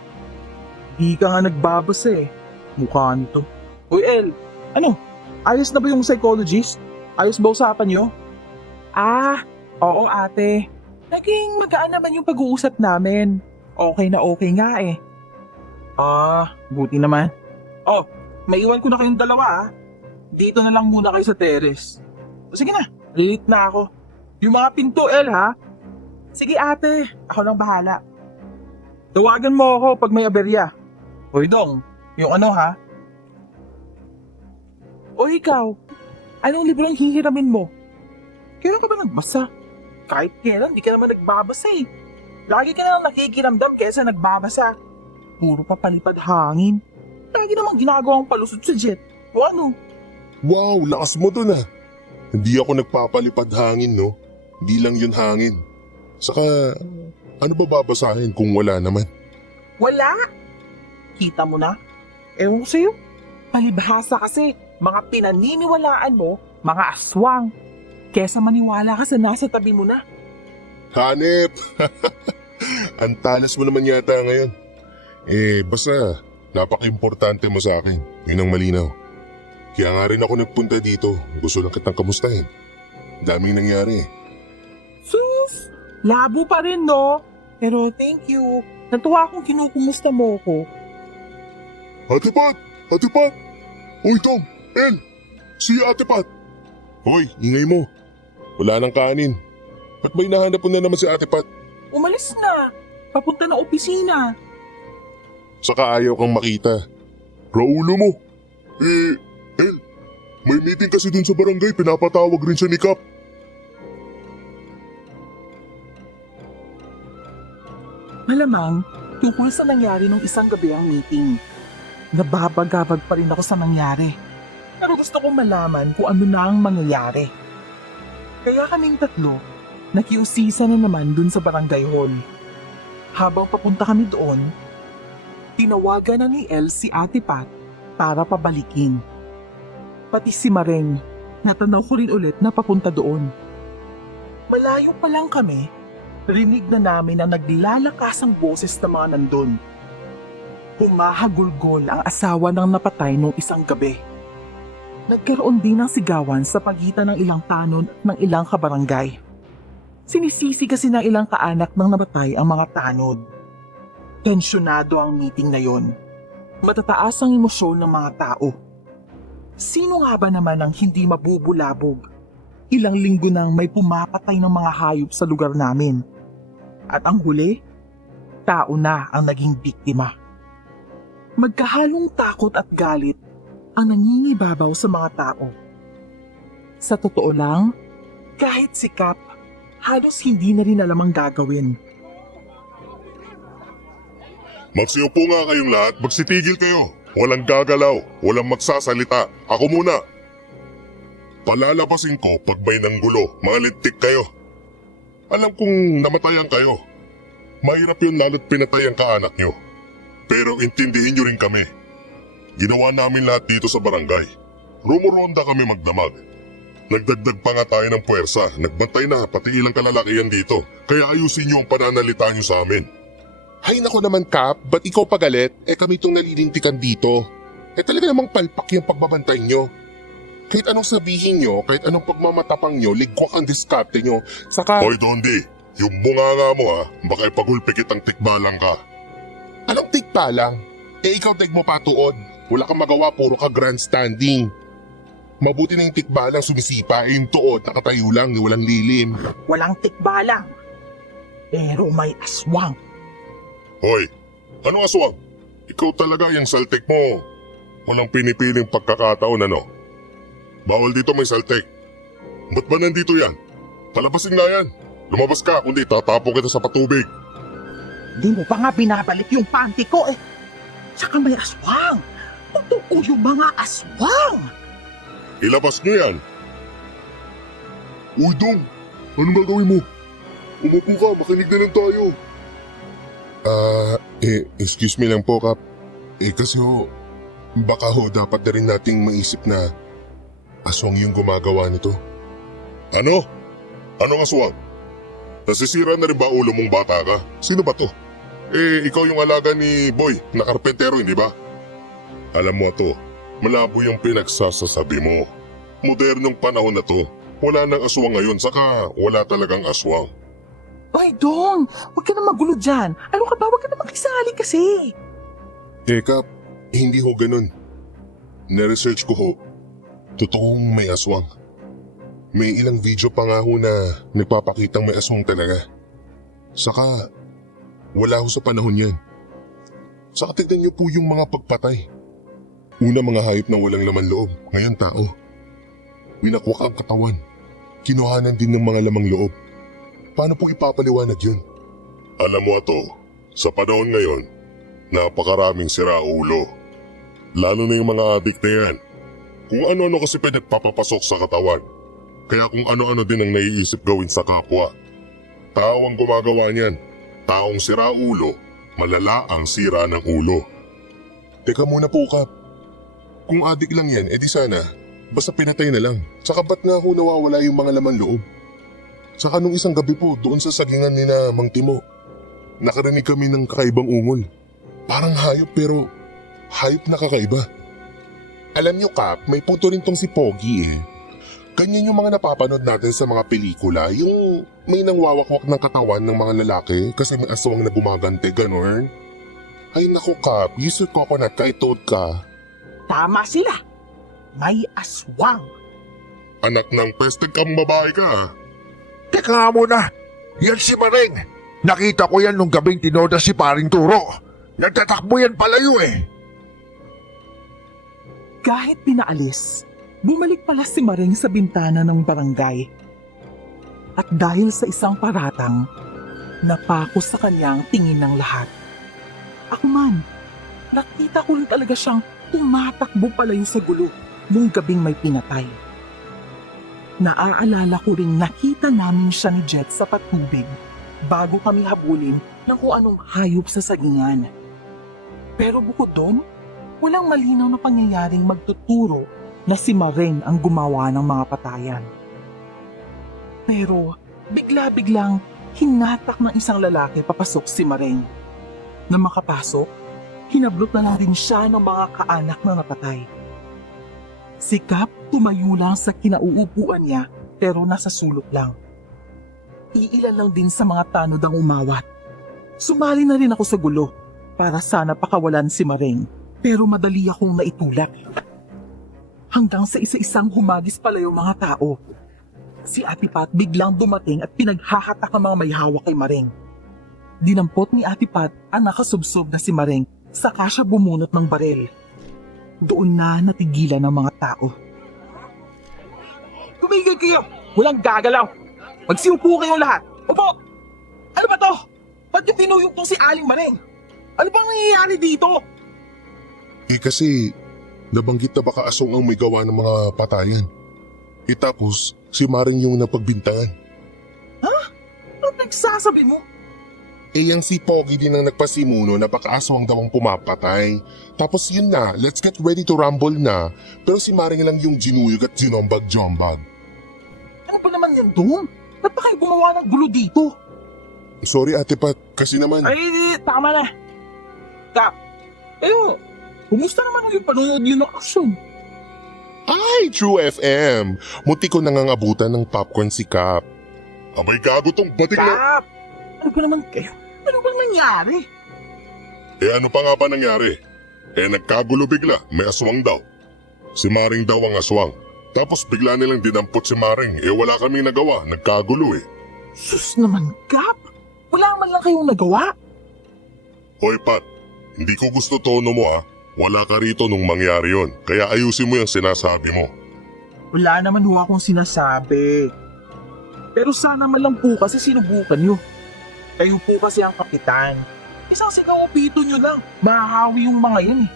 Di ka nga nagbabasa eh. Mukha nito. Uy El, ano? Ayos na ba yung psychologist? Ayos ba usapan nyo? Oo ate. Naging magaan naman yung pag-uusap namin. Okay na okay nga eh. Buti naman. May iwan ko na kayong dalawa Dito na lang muna kayo sa terrace. Sige na, late na ako. Yung mga pinto, El ha? Sige ate, ako lang bahala. Tawagan mo ako pag may aberya. Hoy Dong, yung ano ha? O ikaw, anong libro ang hihiramin mo? Kailan ka ba nagbasa? Kahit kailan, di ka naman nagbabasa eh. Lagi ka na nakikiramdam kesa nagbabasa. Puro papalipad hangin. Lagi namang ginagawang palusot sa jet. O ano? Wow, lakas mo dun ah. Hindi ako nagpapalipad hangin no. Hindi lang yun hangin. Saka, Ano ba babasahin kung wala naman? Wala! Kita mo na? Ewan ko sa'yo. Palibhasa kasi, mga pinaniniwalaan mo, mga aswang. Kesa maniwala ka sa nasa tabi mo na. Hanep! Ang talas mo naman yata ngayon. Basta, napaka-importante mo sa akin. Yun ang malinaw. Kaya nga rin ako nagpunta dito. Gusto lang kitang kamustahin. Daming nangyari. Sus! Labo pa rin, no? Pero thank you. Natuwa akong kinukumusta mo ko. Ate Pat! Ate Pat! Uy, Tom! El! Si Ate Pat! Hoy, ingay mo. Wala nang kanin. Ba't ba hinahanap mo na naman si Ate Pat? Umalis na. Papunta na opisina. Saka ayaw kang makita. Raulo mo. El, may meeting kasi dun sa barangay. Pinapatawag rin siya ni Kap. Malamang, tungkol sa nangyari nung isang gabi ang meeting. Nababagabag pa rin ako sa nangyari. Pero gusto kong malaman kung ano na ang mangyayari. Kaya kaming tatlo, nakiusisa na naman dun sa barangay hall. Habang papunta kami doon, tinawagan na ni El si Ate Pat para pabalikin. Pati si Mareng, natanaw ko rin ulit na papunta doon. Malayo pa lang kami, rinig na namin na naglalakas ang boses ng mga nandun. Humahagulgol ang asawa ng napatay nung isang gabi. Nagkaroon din ng sigawan sa pagitan ng ilang tanod at ng ilang kabarangay. Sinisisi kasi ng ilang kaanak ng namatay ang mga tanod. Tensyonado ang meeting na yon. Matataas ang emosyon ng mga tao. Sino nga ba naman ang hindi mabubulabog? Ilang linggo nang may pumapatay ng mga hayop sa lugar namin. At ang huli, tao na ang naging biktima. Magkahalong takot at galit ang nangingibabaw sa mga tao. Sa totoo lang, kahit si Kap, halos hindi na rin alam ang gagawin. Magsiupo nga kayong lahat. Magsitigil kayo. Walang gagalaw. Walang magsasalita. Ako muna. Palalabasin ko pag may nanggulo. Mga lintik kayo. Alam kong namatayan kayo. Mahirap yun lalo't pinatay ang kaanak nyo. Pero intindihin nyo rin kami. Ginawa namin lahat dito sa barangay. Rumuronda kami magdamag. Nagdagdag pa nga tayo ng puwersa. Nagbantay na pati ilang kalalakihan dito. Kaya ayusin nyo ang pananalita nyo sa amin. Hay nako naman Kap, ba't ikaw pagalit? Kami itong nalilintikan dito. Talaga namang palpak yung pagbabantay nyo. Kahit anong sabihin nyo, kahit anong pagmamatapang nyo, ligwak ang diskarte nyo. Saka... Hoy Dondi, yung bunganga mo baka ipagulpi kitang tikbalang ka. Anong tikbalang? Ikaw daig mo patuod. Wala kang magawa, puro ka grandstanding. Mabuti na yung tikbalang sumisipa, yung tuod, nakatayo lang, walang lilim. Walang tikbalang. Pero may aswang. Hoy, anong aswang? Ikaw talaga yung saltik mo. Walang pinipiling pagkakataon ano? Bawal dito may saltik. Ba't ba nandito yan? Palabasin nga yan. Lumabas ka, kundi tatapon kita sa patubig. Di mo pa nga binabalik yung panty ko eh. Saka may aswang. Totoo yung mga aswang. Ilabas nyo yan. Uy Dong, anong gagawin mo? Umupo ka, makinig na lang tayo. Excuse me lang po Kap. Kasi baka dapat na rin nating maisip na aswang yung gumagawa nito. Ano? Anong aswang? Nasisira na rin ba ulo mong bata ka? Sino ba to? Ikaw yung alaga ni Boy na karpentero, hindi ba? Alam mo to, malabo yung pinagsasasabi mo. Modernong panahon na to. Wala nang aswang ngayon, saka wala talagang aswang. Ay, Dong! Huwag ka na magulo dyan. Ano ka ba? Huwag ka na makisali kasi. Kap, hindi ho ganun. Na-research ko ho. Totoong may aswang. May ilang video pa nga ho na nagpapakitang may aswang talaga. Saka, wala ho sa panahon yan. Saka tignan niyo po yung mga pagpatay. Una mga hayop na walang laman loob, ngayon tao. Winakwak ang katawan. Kinuhanan din ng mga lamang loob. Paano po ipapaliwanag yun? Alam mo ato, sa panahon ngayon, napakaraming siraulo. Lalo na yung mga adik na yan. Kung ano-ano kasi pwede papapasok sa katawan. Kaya kung ano-ano din ang naiisip gawin sa kapwa. Tao ang gumagawa niyan. taong siraulo, malala ang sira ng ulo. Teka muna po, Kap. Kung adik lang yan, edi sana, basta pinatay na lang. Tsaka ba't nga ho nawawala yung mga laman loob? Tsaka nung isang gabi po, doon sa sagingan ni na Mang Timo, nakarinig kami ng kakaibang ungol. Parang hayop pero hayop na kakaiba. Alam niyo, Kap, may punto rin tong si Pogi eh. Ganyan yung mga napapanood natin sa mga pelikula, yung may nangwawakwak ng katawan ng mga lalaki kasi may aswang na gumagante, ganun. Ay naku, Kap, use your coconut ka, itood ka. Tama sila. May aswang. Anak ng pesteg kang babae ka. Teka nga muna, yan si Maring. Nakita ko yan nung gabing tinoda si Paring Turo. Nagtatakbo yan palayo eh. Kahit pinaalis, bumalik pala si Maring sa bintana ng barangay. At dahil sa isang paratang, napako sa kanyang tingin ng lahat. Ako man, nakita ko rin talaga siyang tumatakbo palayo sa gulo nung gabing may pinatay. Naaalala ko rin nakita namin siya ni Jet sa patubig bago kami habulin ng kung anong hayop sa sagingan. Pero bukod doon, walang malinaw na pangyayaring magtuturo na si Maring ang gumawa ng mga patayan. Pero bigla-biglang hinatak ng isang lalaki papasok si Maring. Na makapasok, hinablot na lang din siya ng mga kaanak na napatay. Si Kap tumayo lang sa kinauupuan niya pero nasa sulok lang. Iilan lang din sa mga tanod ang umawat. Sumali na rin ako sa gulo para sana pakawalan si Maring pero madali akong naitulak. Hanggang sa isa-isang humagis pala yung mga tao. Si Ate Pat biglang dumating at pinaghahatak ang mga may hawak kay Maring. Dinampot ni Ate Pat ang nakasubsob na si Maring saka siya bumunot ng baril. Doon na natigilan ng mga tao. Tumigil kayo! Walang gagalaw! Magsiupo kayong lahat! Upo! Ano ba to? Ba't yung tinuyok tong si Aling Maring? Ano bang nangyayari dito? Eh kasi, nabanggit na baka asong ang may gawa ng mga patayan. Eh tapos, si Maring yung napagbintangan. Ano nagsasabi mo? Eh yung si Pogi din ang nagpasimuno na baka aswang daw ang pumapatay. Tapos yun na, let's get ready to rumble na. Pero si Maring lang yung ginuyog at ginombag-jombag. Ano ba naman yan doon? Ba't ba kayo gumawa ng gulo dito? Sorry Ate Pat, kasi naman... Ay, tama na. Kap, kumusta naman yung panonood yun ng aksyon? Ay, True FM! Munti ko nangangabutan ng popcorn si Kap. Abay gago tong batik na... Kap! Ano ba naman kayo? Ano bang nangyari? Eh ano pa nga ba nangyari? Eh nagkagulo bigla, may aswang daw. Si Maring daw ang aswang. Tapos bigla nilang dinampot si Maring, eh wala kaming nagawa, nagkagulo eh. Sus naman, Kap! Wala man lang kayong nagawa. Hoy Pat, hindi ko gusto tono mo ah. Wala ka rito nung mangyari yon, kaya ayusin mo yung sinasabi mo. Wala naman ho akong sinasabi. Pero sana man lang po kasi sinubukan nyo. Kayo po kasi ang kapitan. Isang sigaw o pito nyo lang. Mahahawi yung mga yan eh.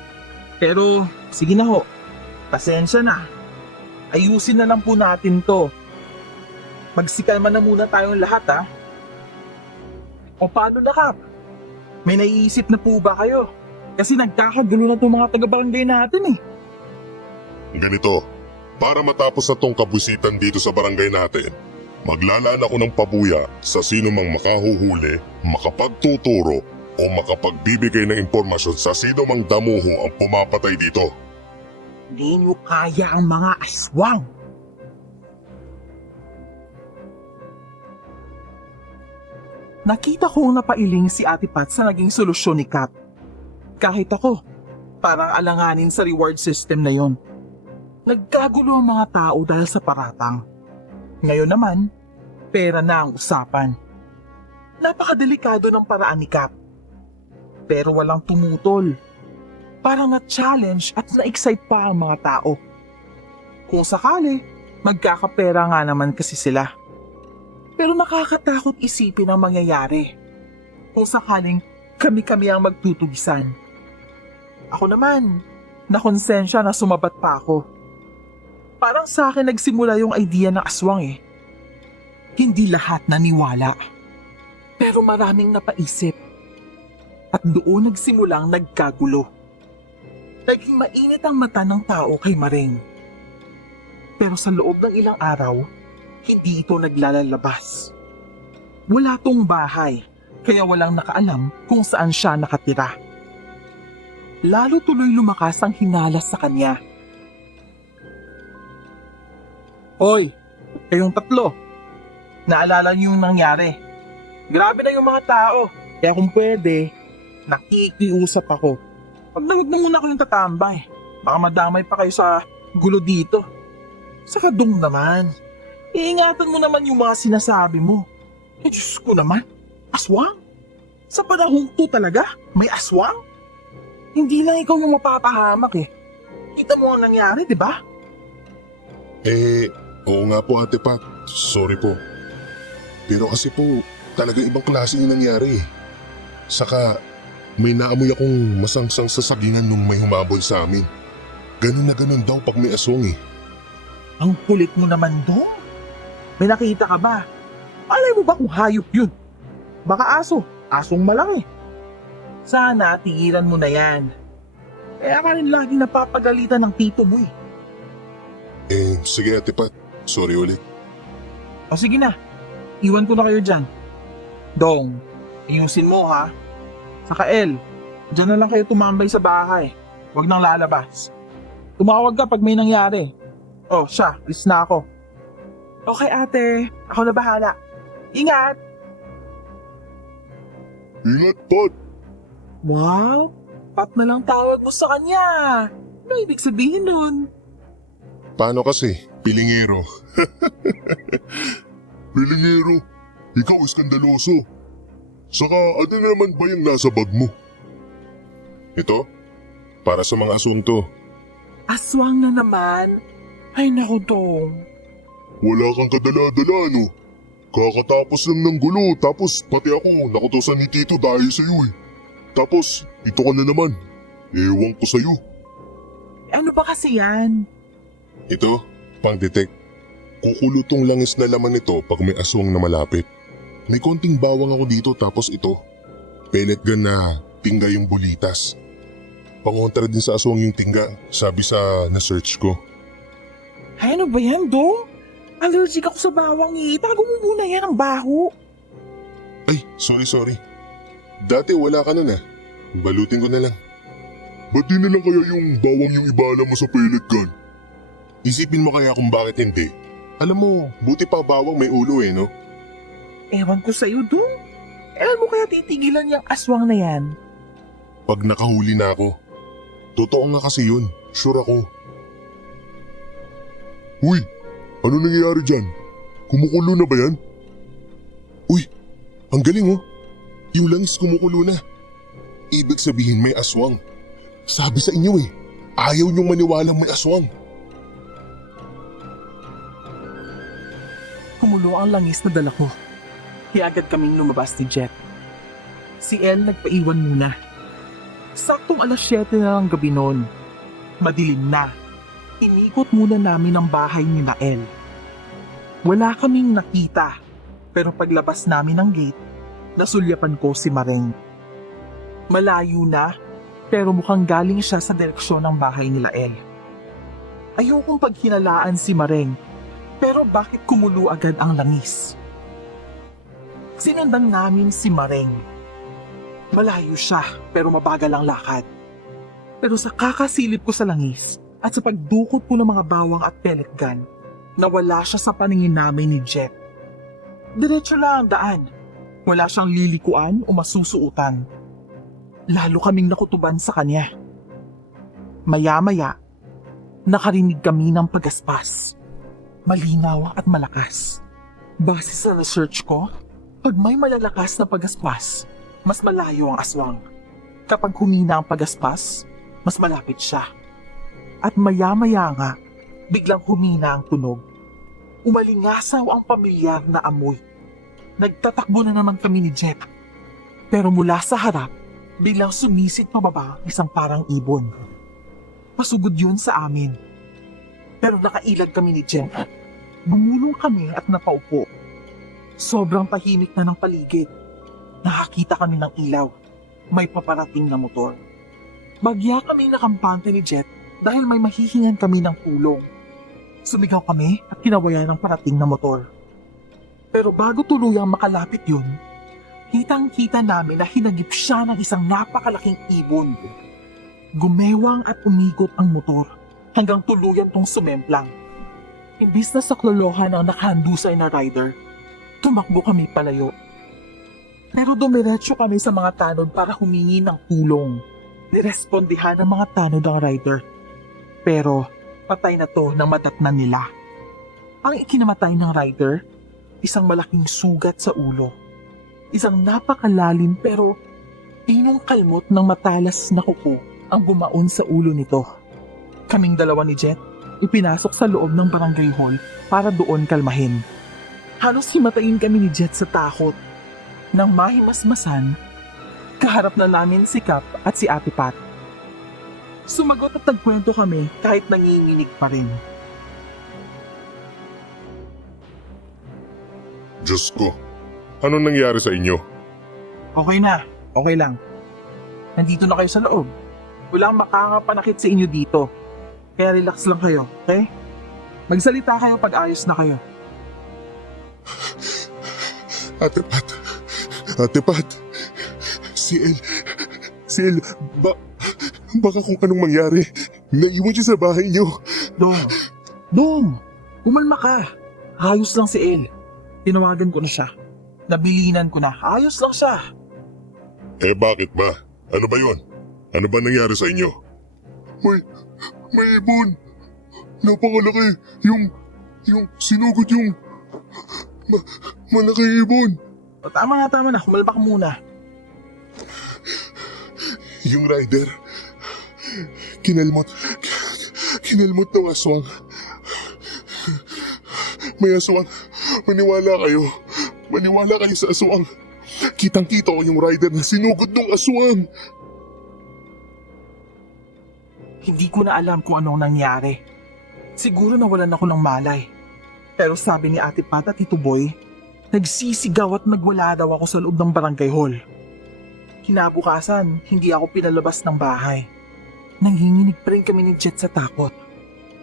Pero sige na ho. Pasensya na. Ayusin na lang po natin to. Magsikalma na muna tayong lahat ha. O paano na Kap? May naiisip na po ba kayo? Kasi nagkakagulo na itong mga taga-barangay natin eh. Ganito, para matapos na tong kabusitan dito sa barangay natin, maglalaan ako ng pabuya sa sino mang makahuhuli, makapagtuturo o makapagbibigay ng impormasyon sa sino mang damuho ang pumapatay dito. Hindi nyo kaya ang mga aswang. Nakita kong napailing si Ate Pat sa naging solusyon ni Kap. Kahit ako, parang alanganin sa reward system na yon. Nagkagulo ang mga tao dahil sa paratang. Ngayon naman, pera na ang usapan. Napakadelikado ng paraan ni Kap. Pero walang tumutol. Parang na-challenge at na-excite pa ang mga tao. Kung sakali, magkakapera nga naman kasi sila. Pero nakakatakot isipin ang mangyayari. Kung sakaling kami-kami ang magtutugisan. Ako naman, nakonsensya na sumabat pa ako. Parang sa akin nagsimula yung idea ng aswang eh. Hindi lahat naniwala. Pero maraming napaisip. At doon nagsimulang nagkagulo. Naging mainit ang mata ng tao kay Maring. Pero sa loob ng ilang araw, hindi ito naglalalabas. Wala tong bahay, kaya walang nakaalam kung saan siya nakatira. Lalo tuloy lumakas ang hinalas sa kanya. Hoy, kayong tatlo. Naalala niyo yung nangyari. Grabe na yung mga tao. Kaya kung pwede, nakikiusap ako. Pag na muna kayong tatambay. Baka madamay pa kayo sa gulo dito. Saka dong naman. Iingatan mo naman yung mga sinasabi mo. Eh, Diyos ko naman. Aswang? Sa panahon to talaga, may aswang? Hindi lang ikaw yung mapapahamak eh. Kita mo ang nangyari, di ba? Oo nga po Ate Pat. Sorry po. Pero kasi po, talaga ibang klase yung nangyari eh. Saka, may naamoy akong masangsang sasagingan nung may humabol sa amin. Ganun na ganun daw pag may aswang eh. Ang kulit mo naman dong. May nakita ka ba? Alay mo ba kung hayop yun? Baka aso. Asong malaki. Sana tigilan mo na yan. Kaya ka rin laging napapagalitan ng tito mo eh. Sige Ate Pat. Sorry ulit. O sige na. Iwan ko na kayo dyan. Dong, ayusin mo ha. Saka El, dyan na lang kayo tumambay sa bahay. Huwag nang lalabas. Tumawag ka pag may nangyari. Oh, siya, alis na ako. Okay ate, ako na bahala. Ingat! Ingat Pat! Wow, Pat na lang tawag mo sa kanya. Ano ibig sabihin nun? Paano kasi? Pilingero. Pilingero? Ikaw iskandaloso. Saka ano naman ba yung nasa bag mo? Ito? Para sa mga asunto. Aswang na naman? Ay naku Dong. Wala kang kadala-dala no? Kakatapos lang ng gulo tapos pati ako nakutusan ni Tito dahil sa'yo eh. Tapos ito ka na naman. Ewan ko sa'yo. Ano ba kasi yan? Ito, pang-detect. Kukulutong langis na laman nito pag may aswang na malapit. May konting bawang ako dito tapos ito. Pellet gun na tingga yung bulitas. Pangontra din sa aswang yung tingga, sabi sa na-search ko. Ay ano ba yan Dong? Allergic ako sa bawang eh. Tago mo muna yan ang baho. Ay, sorry. Dati wala ka nun ah. Balutin ko na lang. Ba't di na lang kaya yung bawang yung ibala mo sa pellet gun? Isipin mo kaya kung bakit hindi. Alam mo, buti pa bawang may ulo eh, no? Ewan ko sa'yo Dong. Ewan mo kaya titigilan yung aswang na yan? Pag nakahuli na ako. Totoo nga kasi yun. Sure ako. Uy! Ano nangyayari dyan? Kumukulo na ba yan? Uy! Ang galing oh! Yung langis kumukulo na. Ibig sabihin may aswang. Sabi sa inyo eh, ayaw niyong maniwalang may aswang. Kumulo ang langis na dala ko. Kaya agad kaming lumabas ni Jet. Si El nagpaiwan muna. Saktong 7:00 na ng gabi noon. Madilim na. Inikot muna namin ang bahay ni Nael. Wala kaming nakita, pero paglabas namin ng gate, nasulyapan ko si Mareng. Malayo na, pero mukhang galing siya sa direksyon ng bahay ni Lael. Ayokong paghinalaan si Mareng, pero bakit kumulo agad ang langis? Sinundan namin si Mareng. Malayo siya, pero mabagal ang lakad. Pero sa kakasilip ko sa langis, at sa pagdukot po ng mga bawang at pellet gun, nawala siya sa paningin namin ni Jet. Diretso lang ang daan. Wala siyang lilikuan o masusuutan. Lalo kaming nakutuban sa kanya. Maya-maya, nakarinig kami ng pagaspas. Malinaw at malakas. Base sa research ko, pag may malalakas na pagaspas, mas malayo ang aswang. Kapag humina ang pagaspas, mas malapit siya. At maya-maya nga, biglang humina ang tunog. Umalingasaw ang pamilyar na amoy. Nagtatakbo na naman kami ni Jet. Pero mula sa harap, biglang sumisit pababa ang isang parang ibon. Pasugod yun sa amin. Pero nakailag kami ni Jet. Bumulong kami at napaupo. Sobrang tahimik na ng paligid. nakakita kami ng ilaw. May paparating na motor. Bagya kaming nakampante ni Jet dahil may mahihingan kami ng tulong. Sumigaw kami at kinawayan ng parating na motor. Pero bago tuluyang makalapit yun, kitang-kita namin na hinagip siya ng isang napakalaking ibon. Gumewang at umikot ang motor hanggang tuluyan tong sumemplang. Imbis na saklolohan ang nakahandusay na rider, tumakbo kami palayo. Pero dumiretso kami sa mga tanod para humingi ng tulong. Nirespondihan ng mga tanod ang rider. Pero patay na to nang madatnan nila. Ang ikinamatay ng rider, isang malaking sugat sa ulo. Isang napakalalim pero tinong kalmot ng matalas na kuko ang bumaon sa ulo nito. Kaming dalawa ni Jet, ipinasok sa loob ng barangay hall para doon kalmahin. Halos himatayin kami ni Jet sa takot. Nang mahimasmasan, kaharap na namin si Cap at si Ate Pat. Sumagot at nagkwento kami kahit nanginginig pa rin. Diyos ko, anong nangyari sa inyo? Okay na, okay lang. Nandito na kayo sa loob. Walang makakapanakit sa inyo dito. Kaya relax lang kayo, okay? Magsalita kayo pag ayos na kayo. Ate Pat, si El, baka kung anong mangyari, naiwan siya sa bahay niyo. Dong, umalma ka. Ayos lang si El. Tinawagan ko na siya. Nabilinan ko na. Ayos lang siya. Eh bakit ba? Ano ba yun? Ano ba nangyari sa inyo? May ibon. Napakalaki. Yung sinugod yung malaki ibon. O, tama na. Kumalma ka muna. Yung rider, kinalmot ng aswang. May aswang. Maniwala kayo sa aswang. Kitang-kita ko yung rider na sinugod ng aswang. Hindi ko na alam kung anong nangyari. Siguro nawalan ako ng malay. Pero sabi ni Ate Pat at Tito Boy, nagsisigaw at nagwala daw ako sa loob ng barangay hall. Kinabukasan, hindi ako pinalabas ng bahay. Nanginginig pa rin kami ni Jet sa takot.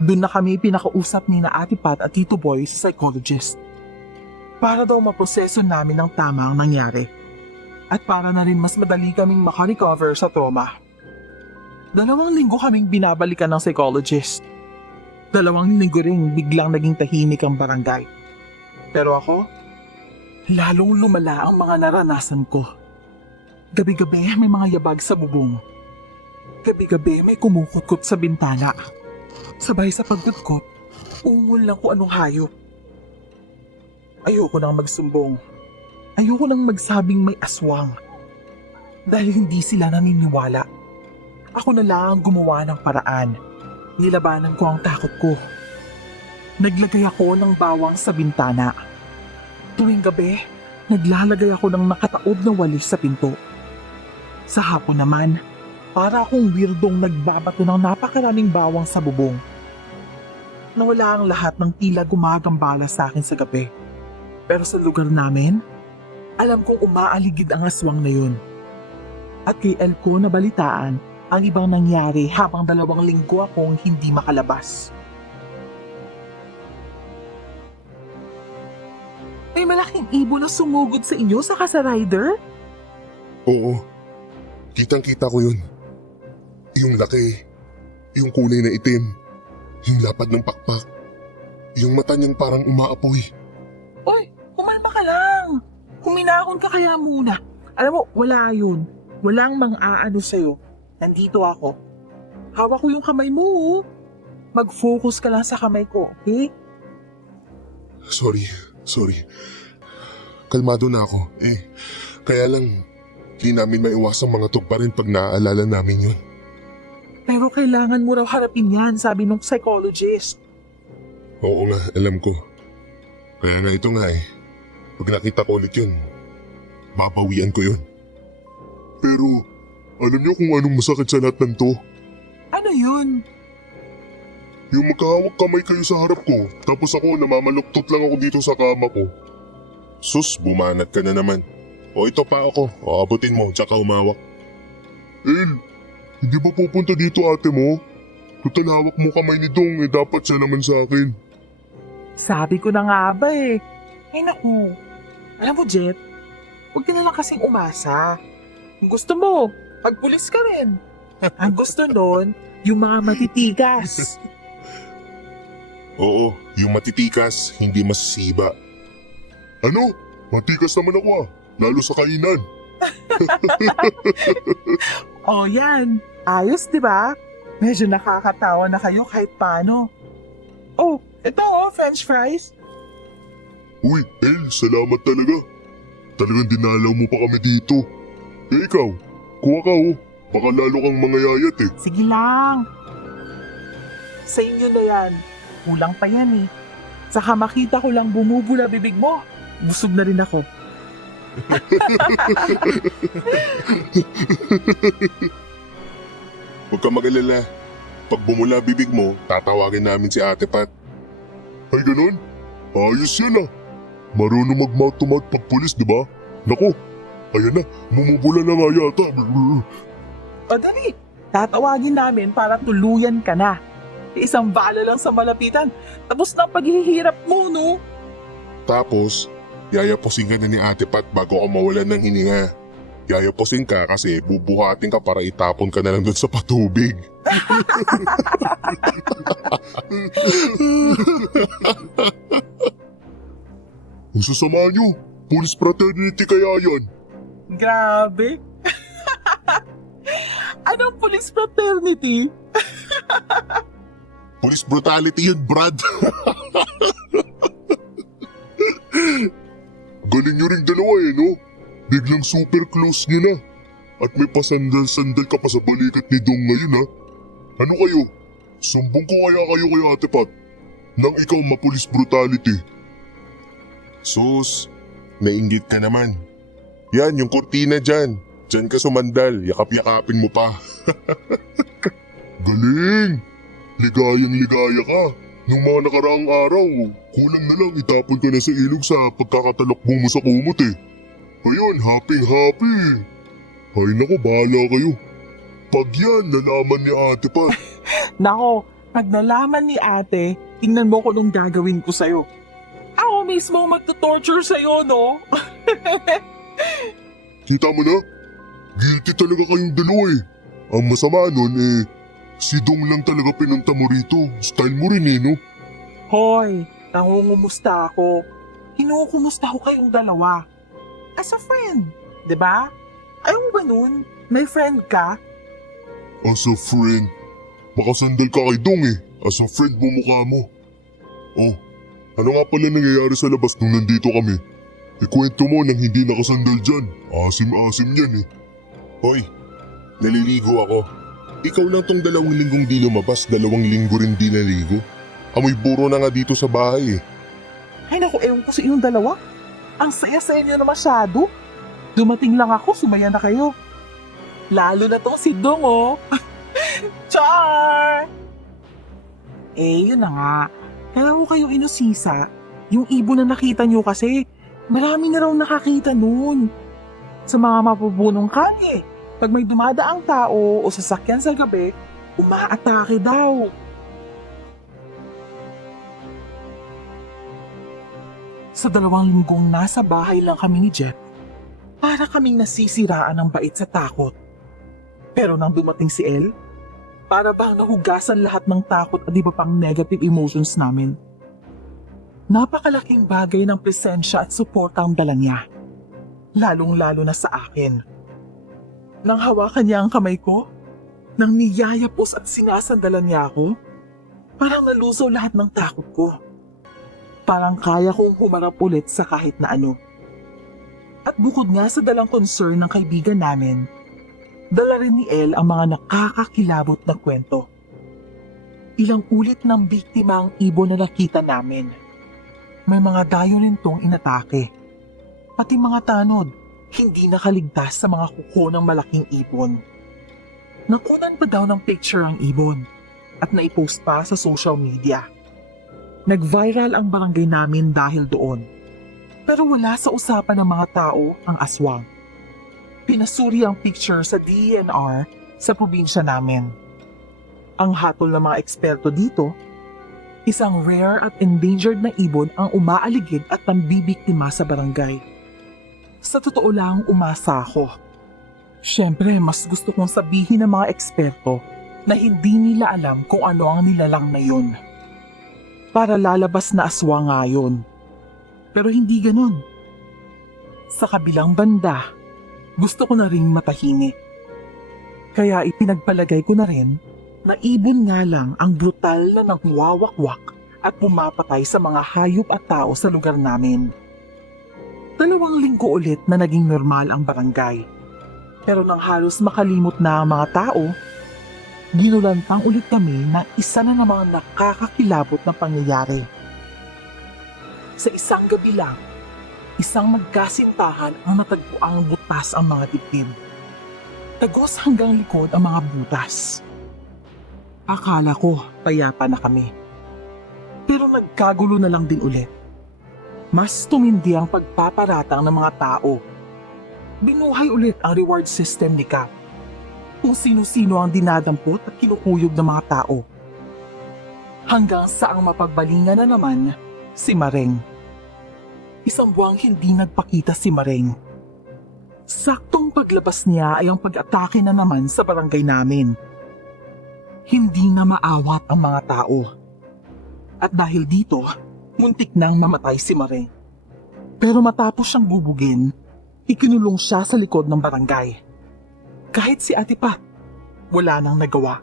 Doon na kami pinakausap ni na Ate Pat at Tito Boy sa psychologist. Para daw maproseso namin ang tama ang nangyari. At para na rin mas madali kaming makarecover sa trauma. 2 linggo kaming binabalikan ng psychologist. 2 linggo rin biglang naging tahimik ang barangay. Pero ako, lalong lumala ang mga naranasan ko. Gabi-gabi may mga yabag sa bubong. Gabi-gabi may kumukutkot sa bintana. Sabay sa pagkutkot, ungol lang kung anong hayop. Ayoko nang magsumbong. Ayoko nang magsabing may aswang. Dahil hindi sila naniniwala. Ako na lang ang gumawa ng paraan. Nilabanan ko ang takot ko. Naglagay ako ng bawang sa bintana. Tuwing gabi, naglalagay ako ng nakataob na walis sa pinto. Sa hapon naman, para akong weirdong nagbabato ng napakaraming bawang sa bubong. Nawala ang lahat ng tila gumagambala sa akin sa gabi. Pero sa lugar namin, alam kong umaaligid ang aswang na yun. At kay El ko nabalitaan ang ibang nangyari habang 2 linggo akong hindi makalabas. May malaking ibon na sumugod sa inyo sa rider? Oo, kitang-kita ko yun. Yung laki, yung kulay na itim, yung lapad ng pakpak, yung mata niyang parang umaapoy. Oy, kumalma ka lang. Huminahon ka kaya muna. Alam mo, wala yun. Walang mang-aano sa'yo. Nandito ako. Hawak ko yung kamay mo. Oh. Mag-focus ka lang sa kamay ko, okay? Sorry. Kalmado na ako. Kaya lang, di namin maiwasang mga tugpa rin pag naaalala namin yun. Pero kailangan mo raw harapin yan, sabi nung psychologist. Oo nga, alam ko. Kaya nga ito nga pag nakita ko ulit yun, babawian ko yun. Pero, alam niyo kung anong masakit sa lahat ng to? Ano yun? Yung magkahawak kamay kayo sa harap ko, tapos ako namamaluktot lang ako dito sa kama ko. Sus, bumanat ka na naman. O ito pa ako, o abutin mo, tsaka umawak. El, hindi ba pupunta dito ate mo? Total hawak mo kamay ni Dong, dapat siya naman sa akin. Sabi ko na nga ba eh. Ay naku. Alam mo, Jet, huwag ka na lang kasing umasa. Kung gusto mo, pagpulis ka rin. Ang gusto nun, yung mga matitigas. Oo, yung matitikas, hindi masisiba. Ano? Matikas naman ako lalo sa kainan. O yan, ayos di ba? Medyo nakakatawa na kayo kahit paano. Oh, ito french fries. Uy, El, salamat talaga. Talagang dinalaw mo pa kami dito. Eh ikaw, kuha ka baka lalo kang mangayayat eh. Sige lang. Sa inyo na yan. Kulang pa yan eh. Saka makita ko lang bumubula bibig mo. Busog na rin ako. Huwag ka mag-alala. Pag bumula bibig mo, tatawagin namin si Ate Pat. Ay ganun? Ayos yan Marunong mag-mouth to mouth pag pulis, di ba? Naku, ayan na, bumubula na nga yata. O dali, tatawagin namin para tuluyan ka na. Isang bala lang sa malapitan. Tapos na ang paghihirap mo, no? Tapos, yayaposin ka na ni Ate Pat bago ka mawalan ng ininga. Yayaposin ka kasi bubuhatin ka para itapon ka na lang doon sa patubig. Ang sasama nyo, police fraternity kaya yan. Grabe. Anong police fraternity? Police brutality yun, Brad. Galing nyo ring dalawa no? Biglang super close nyo na. At may pasandal-sandal ka pa sa balikat ni Dong ngayon Ano kayo? Sumbong ko kaya kayo kay Ate Pat nang ikaw ma-police brutality. Sus, nainggit ka naman. Yan, yung kurtina dyan. Dyan ka sumandal, yakap-yakapin mo pa. Galing! Ligayang-ligaya ka. Nung mga nakaraang araw, kulang na lang itapon ka na sa ilog sa pagkakatalokbo mo sa kumot Ayun, happy-happy. Ay naku, bahala kayo. Pag yan, nalaman ni Ate Pat. Nako, pag nalaman ni ate, tingnan mo ko nung gagawin ko sa'yo. Ako mismo magtutorture sa'yo, no? Kita mo na? Guilty talaga kayong dalawa Ang masama nun si Dong lang talaga pinunta mo rito. Style mo rin no? Hoy, nangungumusta ako. Kinukumusta ko kayong dalawa. As a friend, di ba? Ayaw mo ba nun? May friend ka? As a friend. Makasandal ka kay Dong As a friend mo mukha mo. Oh, ano nga pala nangyayari sa labas nung nandito kami? Ikwento mo nang hindi nakasandal dyan. Asim-asim yan Hoy, naliligo ako. Ikaw lang tong 2 linggong di lumabas, 2 linggo rin di naligo. Amoy buro na nga dito sa bahay Ay naku, ewan ko sa inyong dalawa. Ang saya-saya niyo na masyado. Dumating lang ako, sumaya na kayo. Lalo na tong si Dong, Char! Yun na nga. Kaya ko kayo inusisa. Yung ibon na nakita niyo kasi, marami na raw nakakita nun. Sa mga mapubunong kalye, pag may dumadaang tao o sasakyan sa gabi, umaatake daw. Sa 2 linggong nasa bahay lang kami ni Jet, para kaming nasisiraan ng bait sa takot. Pero nang dumating si El, para bang nahugasan lahat ng takot at iba pang negative emotions namin. Napakalaking bagay ng presensya at suporta ang dala niya. Lalong-lalo na sa akin. Nang hawakan niya ang kamay ko, nang niyayapos at sinasandalan niya ako, parang nalusaw lahat ng takot ko. Parang kaya kong humarap ulit sa kahit na ano. At bukod nga sa dalang concern ng kaibigan namin, dala rin ni El ang mga nakakakilabot na kwento. Ilang ulit ng biktima ang ibon na nakita namin. May mga dayo rin tong inatake. Pati mga tanod, hindi nakaligtas sa mga kuko ng malaking ibon. Nakunan pa daw ng picture ang ibon at naipost pa sa social media. Nag-viral ang barangay namin dahil doon. Pero wala sa usapan ng mga tao ang aswang. Pinasuri ang picture sa DENR sa probinsya namin. Ang hatol ng mga eksperto dito, isang rare at endangered na ibon ang umaaligid at nambibiktima sa barangay. Sa totoo lang, umasa ako. Siyempre, mas gusto kong sabihin ng mga eksperto na hindi nila alam kung ano ang nilalang na yun. Para lalabas na aswang nga yun. Pero hindi ganun. Sa kabilang banda, gusto ko na ring matahimik. Kaya ipinagpalagay ko na rin na ibon nga lang ang brutal na nagwawakwak at pumapatay sa mga hayop at tao sa lugar namin. 2 linggo ulit na naging normal ang barangay. Pero nang halos makalimot na ang mga tao, ginulantang ulit kami na isa na namang nakakakilabot na pangyayari. Sa isang gabi lang, isang magkasintahan ang natagpuang butas ang mga dibdib. Tagos hanggang likod ang mga butas. Akala ko payapa na kami. Pero nagkagulo na lang din ulit. Mas tumindi ang pagpaparatang ng mga tao. Binuhay ulit ang reward system ni Cap. Kung sino-sino ang dinadampot at kinukuyog ng mga tao. Hanggang sa ang mapagbalingan na naman, si Mareng. Isang buwang hindi nagpakita si Mareng. Saktong paglabas niya ay ang pag-atake na naman sa barangay namin. Hindi na maawat ang mga tao. At dahil dito, muntik nang mamatay si Mareng. Pero matapos siyang bubugin, ikinulong siya sa likod ng barangay. Kahit si Ate Pat, wala nang nagawa.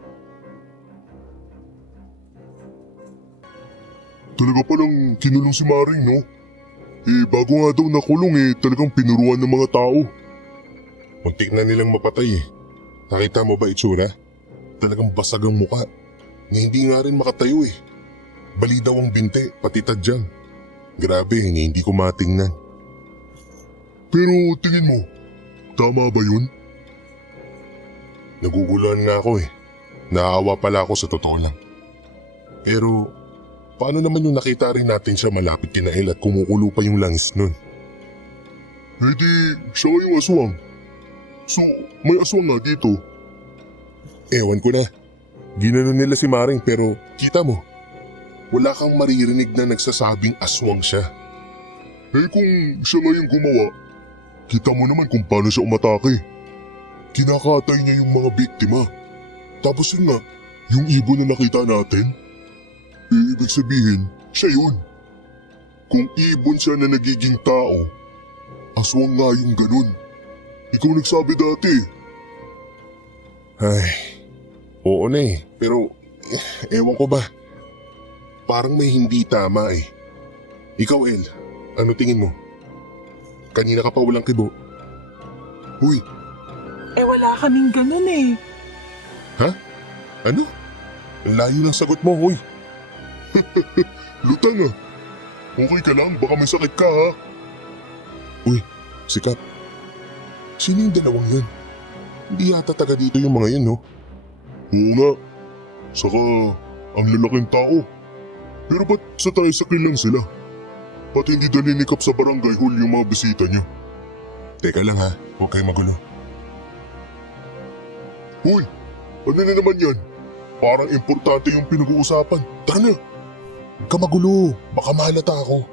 Talaga palang kinulong si Maring, no? Bago nga daw nakulong talagang pinuruan ng mga tao. Muntik na nilang mapatay Nakita mo ba itsura? Talagang basag ang muka. Na hindi nga rin makatayo Bali daw ang binte, pati tadyang. Grabe, hindi ko matingnan. Pero tingin mo, tama ba yun? Naguguluhan nga ako Naawa pala ako sa totoo lang. Pero paano naman yung nakita rin natin siya malapit kina El at kumukulo pa yung langis nun? Di, siya yung aswang. So, may aswang nga dito. Ewan ko na. Ginanon nila si Maring pero kita mo, wala kang maririnig na nagsasabing aswang siya. Kung siya nga yung gumawa, kita mo naman kung paano siya umatake. Kinakatay niya yung mga biktima. Tapos yun nga, yung ibon na nakita natin, ibig sabihin, siya yun. Kung ibon siya na nagiging tao, aswang nga yung ganun. Ikaw nagsabi dati. Ay, oo na pero ewan ko ba. Parang may hindi tama Ikaw El, ano tingin mo? Kanina ka pa walang kibo. Uy, Wala kaming ganun ha? Ano? Ang layo ng sagot mo, huy. Lutang Okay ka lang, baka may sakit ka ha. Uy, si Cap. Sino yung dalawang yun? Hindi yata taga dito yung mga yun, no? Oo nga. Saka, ang lalaking tao. Pero ba't sa tricycle lang sila? Ba't hindi dali ni Cap sa barangay hall yung mga bisita niya? Teka lang ha, huwag kayo magulo. Uy, ano na naman yan? Parang importante yung pinag-uusapan. Tara na! Huwag ka magulo, baka mahalata ako.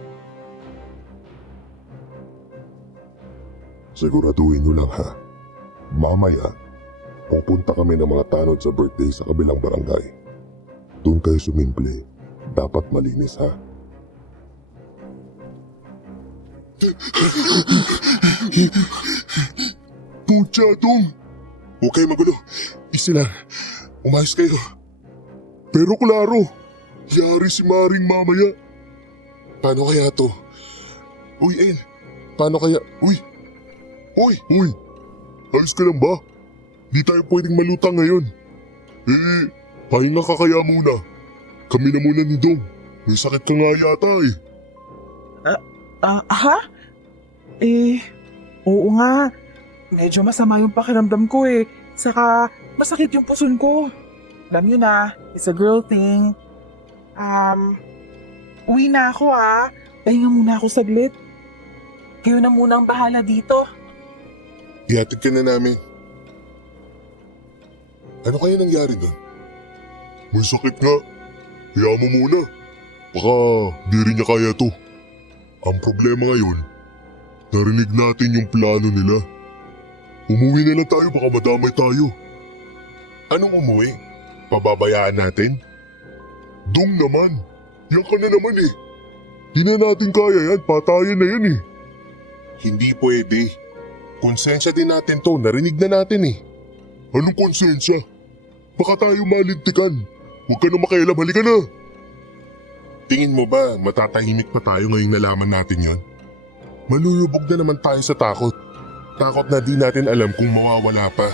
Siguraduhin nyo lang ha. Mamaya, pupunta kami ng mga tanod sa birthday sa kabilang barangay. Doon kayo sumimple. Dapat malinis ha. Pucha, Tom! Huwag kayo magulo. Easy lang. Umayos kayo. Pero klaro, yari si Maring mamaya. Paano kaya to? Uy, El. Paano kaya? Uy! Ayos ka lang ba? Di tayo pwedeng malutang ngayon. Pahinga ka kaya muna. Kami na muna ni Dong. May sakit ka nga yata Ha? Oo nga. Medyo masama yung pakiramdam ko Saka, masakit yung puson ko. Alam nyo na, it's a girl thing. Uwi na ako Pahinga muna ako saglit. Kayo na muna ang bahala dito. Ihatid ka na namin. Ano kaya nangyari doon? May sakit nga. Kaya mo muna. Baka di rin niya kaya to. Ang problema ngayon, narinig natin yung plano nila. Umuwi na lang tayo, baka madamay tayo. Anong umuwi? Pababayaan natin? Dong naman. Yan ka na naman eh. Di na natin kaya yan, patayan na yan eh. Hindi pwede. Konsensya din natin to, narinig na natin eh. Anong konsensya? Baka tayo malintikan. Huwag ka na makialam, halika na. Tingin mo ba matatahimik pa tayo ngayong nalaman natin yon? Malulubog na naman tayo sa takot. Takot na di natin alam kung mawawala pa.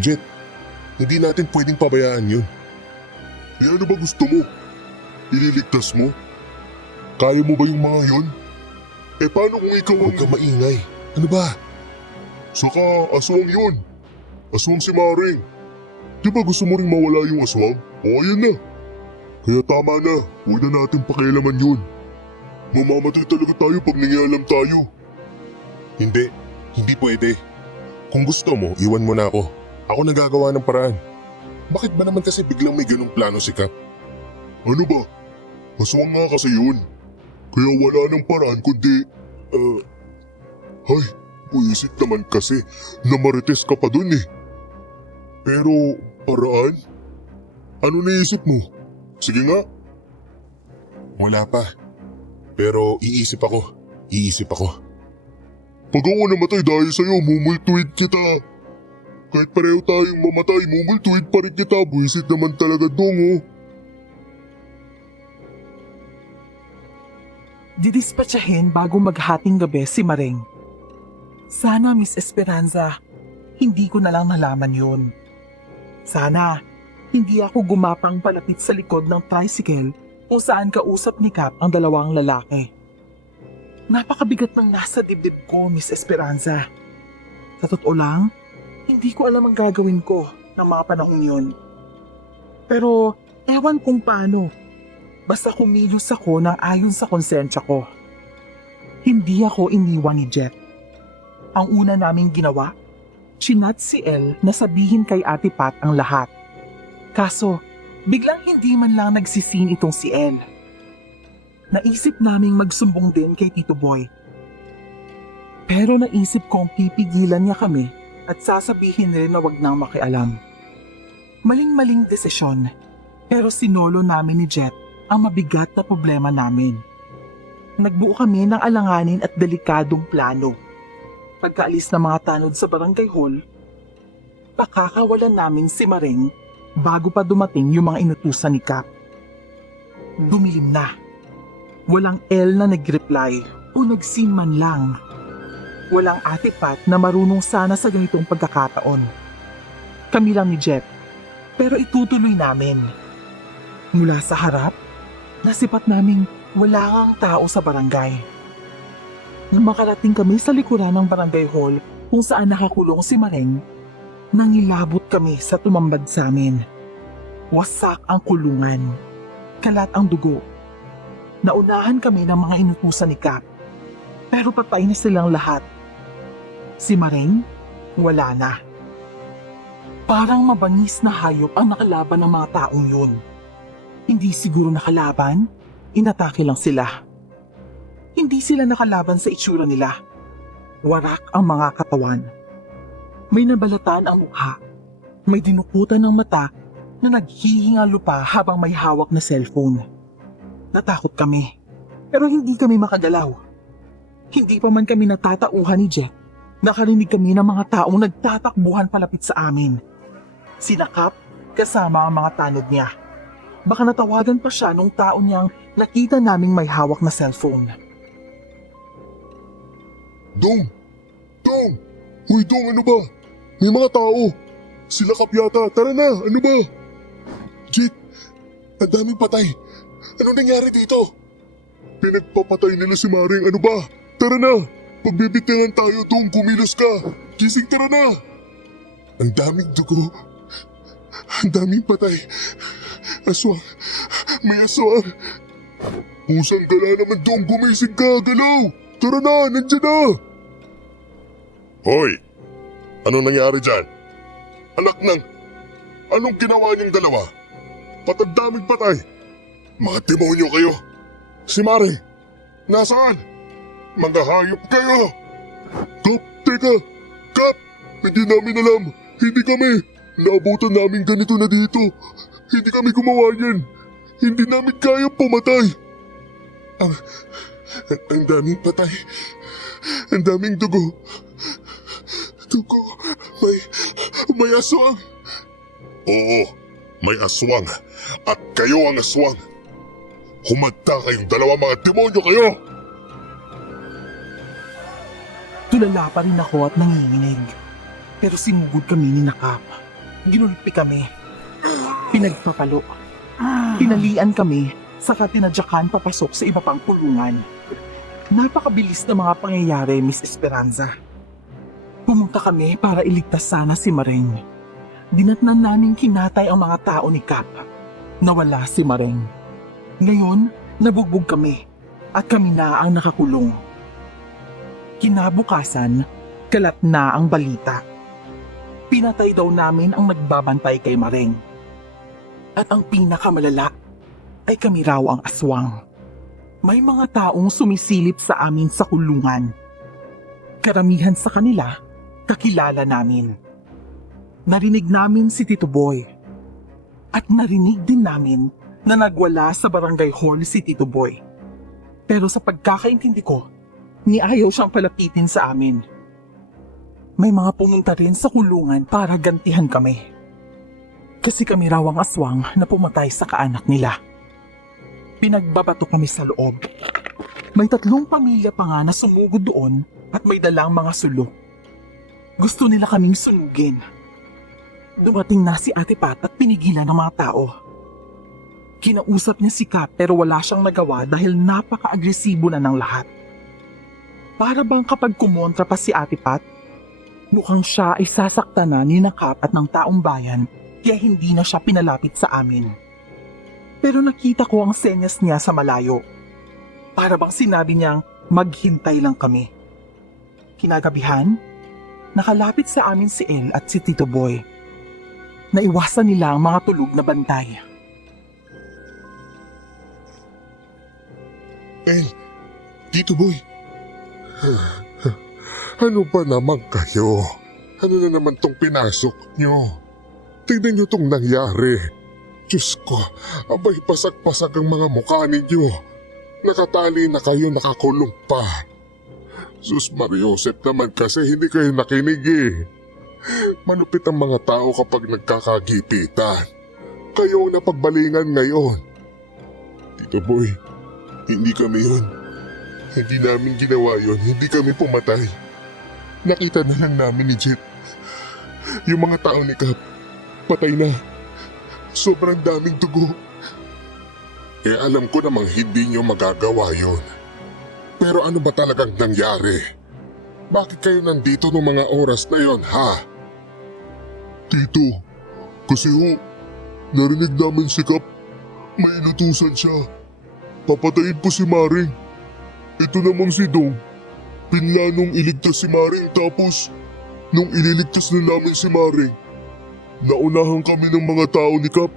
Jet, hindi natin pwedeng pabayaan yun. Eh ano ba gusto mo? Ililigtas mo? Kaya mo ba yung mga yun? Eh paano kung ikaw ang... Huwag ka maingay. Ano ba? Saka aswang yun. Aswang si Maring. Di ba gusto mo ring mawala yung aswang? O ayan na. Kaya tama na. Huwag na natin pakialaman yun. Mamamatay talaga tayo pag nangyalam tayo. Hindi. Hindi pwede. Kung gusto mo, iwan mo na ako. Ako nagagawa ng paraan. Bakit ba naman kasi biglang may ganong plano si Cap? Ano ba? Aswang nga kasi yun. Kaya wala nang paraan kundi... Hay, buisit naman kasi na marites ka pa dun eh. Pero, paraan? Ano naisip mo? Sige nga. Wala pa. Pero iisip ako. Pag ako namatay dahil sa'yo, mumultuid kita. Kahit pareho tayong mamatay, mumultuid pa rin kita. Buisit naman talaga dong oh. Didispatsahin bago maghating gabi si Maring. Sana, Miss Esperanza, hindi ko na lang nalaman yun. Sana, hindi ako gumapang palapit sa likod ng tricycle kung saan kausap ni Cap ang dalawang lalaki. Napakabigat ng nasa dibdib ko, Miss Esperanza. Sa totoo lang, hindi ko alam ang gagawin ko ng mga panahon yun. Pero, ewan kung paano. Basta kumilos ako ng ayon sa konsensya ko. Hindi ako iniwan ni Jet. Ang una naming ginawa, chinat si El na sabihin kay Ate Pat ang lahat. Kaso, biglang hindi man lang nagsisin itong si El. Naisip naming magsumbong din kay Tito Boy. Pero naisip kong pipigilan niya kami at sasabihin rin na wag nang makialam. Maling-maling desisyon, pero sinolo namin ni Jet ang mabigat na problema namin. Nagbuo kami ng alanganin at delikadong plano. Pagkaalis ng mga tanod sa barangay hall, pakakawalan namin si Maring bago pa dumating yung mga inutusan ni Cap. Dumilim na. Walang L na nag-reply o nag-seen man lang. Walang Ate Pat na marunong sana sa ganitong pagkakataon. Kami lang ni Jet, pero itutuloy namin. Mula sa harap, nasipat naming wala kang tao sa barangay. Nang makarating kami sa likuran ng barangay hall kung saan nakakulong si Maring, nangilabot kami sa tumambad sa amin. Wasak ang kulungan. Kalat ang dugo. Naunahan kami ng mga inutusan ni Cap. Pero patay na silang lahat. Si Maring, wala na. Parang mabangis na hayop ang nakalaban ng mga taong yun. Hindi siguro nakalaban, inatake lang sila. Hindi sila nakalaban sa itsura nila. Warak ang mga katawan. May nabalatan ang mukha. May dinukutan ng mata na naghihingalo pa habang may hawak na cellphone. Natakot kami, pero hindi kami makagalaw. Hindi pa man kami natatauhan ni Jet, nakarinig kami ng mga taong nagtatakbuhan palapit sa amin. Sinakap kasama ang mga tanod niya. Baka natawagan pa siya nung tao niyang nakita naming may hawak na cellphone. Dong! Dong! Uy, Dong, ano ba? May mga tao! Sila Cap yata, tara na, ano ba? Jake, ang daming patay. Anong nangyari dito? Pinagpapatay nila si Maring, ano ba? Tara na! Pagbibitingan tayo, Dong, kumilos ka! Gising, tara na! Ang daming dugo. Ang daming patay. Aswang. May aswang. Pusang gala naman, Dong, gumising ka, galaw! Tara na, nandiyan na! Hoy! Anong nangyari dyan? Anak ng... Anong ginawa niyong dalawa? Patandaming patay! Mga demonyo kayo! Si Mare! Nasaan? Mga hayop kayo! Kap, teka! Kap! Hindi namin alam! Hindi kami! Naabutan namin ganito na dito! Hindi kami gumawa yan! Hindi namin kaya pumatay! Ang daming patay! Ang daming dugo! Dugo! May aswang! Oo, may aswang! At kayo ang aswang! Humanda kayong dalawa mga demonyo kayo! Tulala pa rin ako at nanginginig. Pero sinugod kami ni Nakap. Ginulpi kami. Pinagpapalo. Pinalian kami, saka tinadyakan papasok sa iba pang kulungan. Napakabilis na mga pangyayari, Miss Esperanza. Pumunta kami para iligtas sana si Maring. Dinatnan namin kinatay ang mga tao ni Kap. Nawala si Maring. Ngayon, nabugbog kami at kami na ang nakakulong. Kinabukasan, kalat na ang balita. Pinatay daw namin ang nagbabantay kay Maring. At ang pinakamalala ay kami raw ang aswang. May mga taong sumisilip sa amin sa kulungan. Karamihan sa kanila, kakilala namin. Narinig namin si Tito Boy. At narinig din namin na nagwala sa barangay hall si Tito Boy. Pero sa pagkakaintindi ko, niayaw siyang palapitin sa amin. May mga pumunta rin sa kulungan para gantihan kami. Kasi kami raw ang aswang na pumatay sa kaanak nila. Pinagbabato kami sa loob. May 3 pamilya pa nga na sumugod doon at may dalang mga sulo. Gusto nila kaming sunugin. Dumating na si Ate Pat at pinigilan ng mga tao. Kinausap niya si Kap pero wala siyang nagawa dahil napaka-agresibo na ng lahat. Para bang kapag kumontra pa si Ate Pat, mukhang siya ay sasaktan na ni Kap at ng taong bayan kaya hindi na siya pinalapit sa amin. Pero nakita ko ang senyas niya sa malayo. Para bang sinabi niyang maghintay lang kami. Kinagabihan, nakalapit sa amin si El at si Tito Boy. Naiwasan nila ang mga tulog na bantay. Eh, Tito Boy. Ano ba naman kayo? Ano na naman tong pinasok nyo? Tingnan nyo tong nangyari. Diyos ko, abay pasag-pasag ang mga mukha ninyo. Nakatali na kayo, nakakulong pa. Sus Mariosep naman kasi hindi kayo nakinig eh. Manupit ang mga tao kapag nagkakagipitan. Kayo ang napagbalingan ngayon. Tito Boy, hindi kami yun. Hindi namin ginawa yun. Hindi kami pumatay. Nakita na lang namin ni Jet. Yung mga tao ni Kap, patay na. Sobrang daming dugo. Eh alam ko namang hindi nyo magagawa yun. Pero ano ba talagang nangyari? Bakit kayo nandito nung mga oras na yon, ha? Tito, kasi narinig namin si Kap. May inutusan siya. Papatayin po si Maring. Ito namang si Dong. Pinlanong iligtas si Maring tapos nung ililigtas na namin si Maring, naunahan kami ng mga tao ni Kap.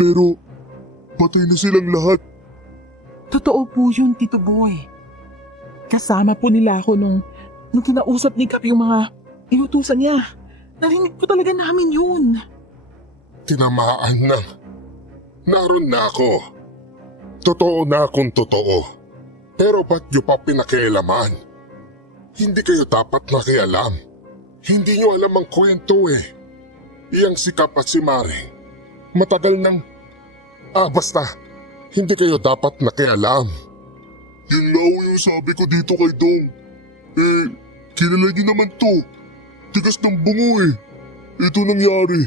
Pero patay na silang lahat. Totoo po yun, Tito Boy. Kasama po nila ako nung kinausap ni Kap yung mga inutusan niya. Narinig po talaga namin yun. Tinamaan na. Naroon na ako. Totoo na akong totoo. Pero ba't nyo pa pinakialaman? Hindi kayo dapat nakialam. Hindi nyo alam ang kwento eh. Iyang si Kap at si Maring. Matagal nang... basta. Hindi kayo dapat nakialam. Yun nga yung sabi ko dito kay Dong. Kilala niyo naman to. Tigas ng bungo eh. Ito nangyari.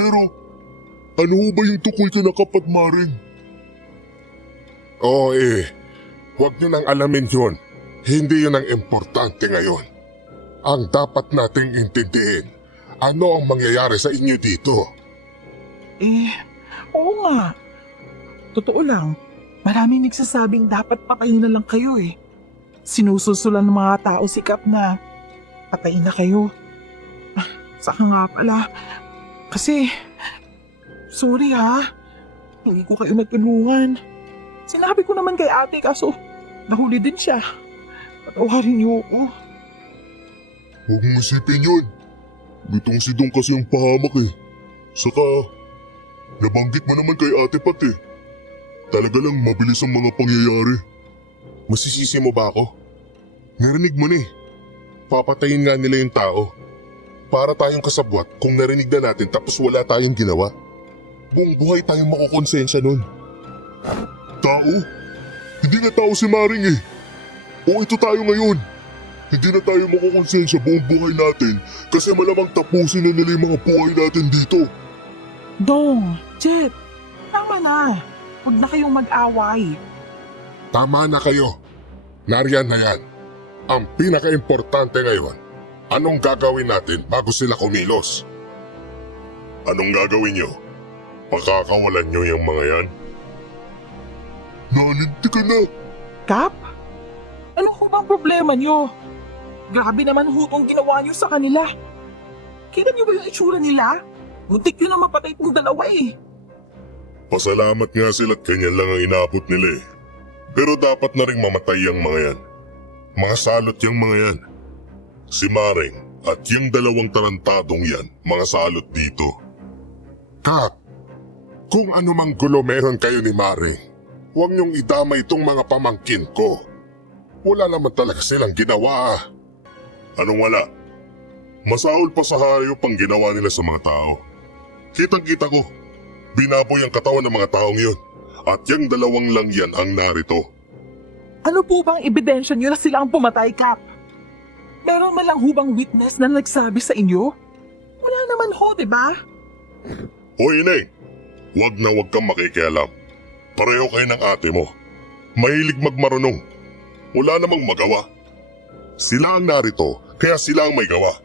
Pero, ano ba yung tukoy ka na Kap at Maring? Oo huwag nyo nang alamin yun. Hindi yun ang importante ngayon. Ang dapat nating intindihin, ano ang mangyayari sa inyo dito? Oo nga. Totoo lang, maraming nagsasabing dapat patayin na lang kayo eh. Sinususulan ng mga tao si Kap na patayin na kayo. Saka nga pala, kasi, sorry ha, hindi ko kayo nagtulungan. Sinabi ko naman kay ate kaso nahuli din siya. Patawarin niyo ako. Huwag mong isipin yun. Gutong si Dong kasi ang pahamak eh. Saka, nabanggit mo naman kay Ate Pat eh. Talaga lang mabilis ang mga pangyayari. Masisisi mo ba ako? Narinig mo na eh. Papatayin nga nila yung tao. Para tayong kasabwat kung narinig na natin tapos wala tayong ginawa. Buong buhay tayong makukonsensya nun. Tao? Hindi na tao si Maring eh. O ito tayo ngayon. Hindi na tayo makukonsensya buong buhay natin kasi malamang tapusin na nila yung mga buhay natin dito. Dong, Jet, tama na. Huwag na kayong mag-away. Tama na kayo. Nariyan na yan. Ang pinaka-importante ngayon, anong gagawin natin bago sila kumilos? Anong gagawin nyo? Pakakawalan nyo yung mga yan? Nalinti ka na. Kap? Ano ho bang problema niyo? Grabe naman ho itong ginawa niyo sa kanila. Kita niyo ba yung itsura nila? Muntik yun na mapatay itong dalawa eh. Pasalamat nga sila at ganyan lang ang inaabot nila eh. Pero dapat na rin mamatay ang mga yan. Mga salot yung mga yan. Si Maring at yung dalawang tarantadong yan, mga salot dito. Kap, kung ano mang gulo meron kayo ni Maring, huwag niyong idama itong mga pamangkin ko. Wala naman talaga silang ginawa. Anong wala? Masahol pa sa hayop ang ginawa nila sa mga tao. Kitang-kita ko, binaboy ang katawan ng mga taong yun. At yung dalawang lang yan ang narito. Ano po bang ebidensya niyo na sila ang pumatay, Kap? Meron man lang ho bang witness na nagsabi sa inyo? Wala naman ho, di ba? Hoy, Ineng, wag na wag kang makikialam. Pareho kayo ng ate mo. Mahilig magmarunong. Wala namang magawa. Sila ang narito, kaya sila ang may gawa.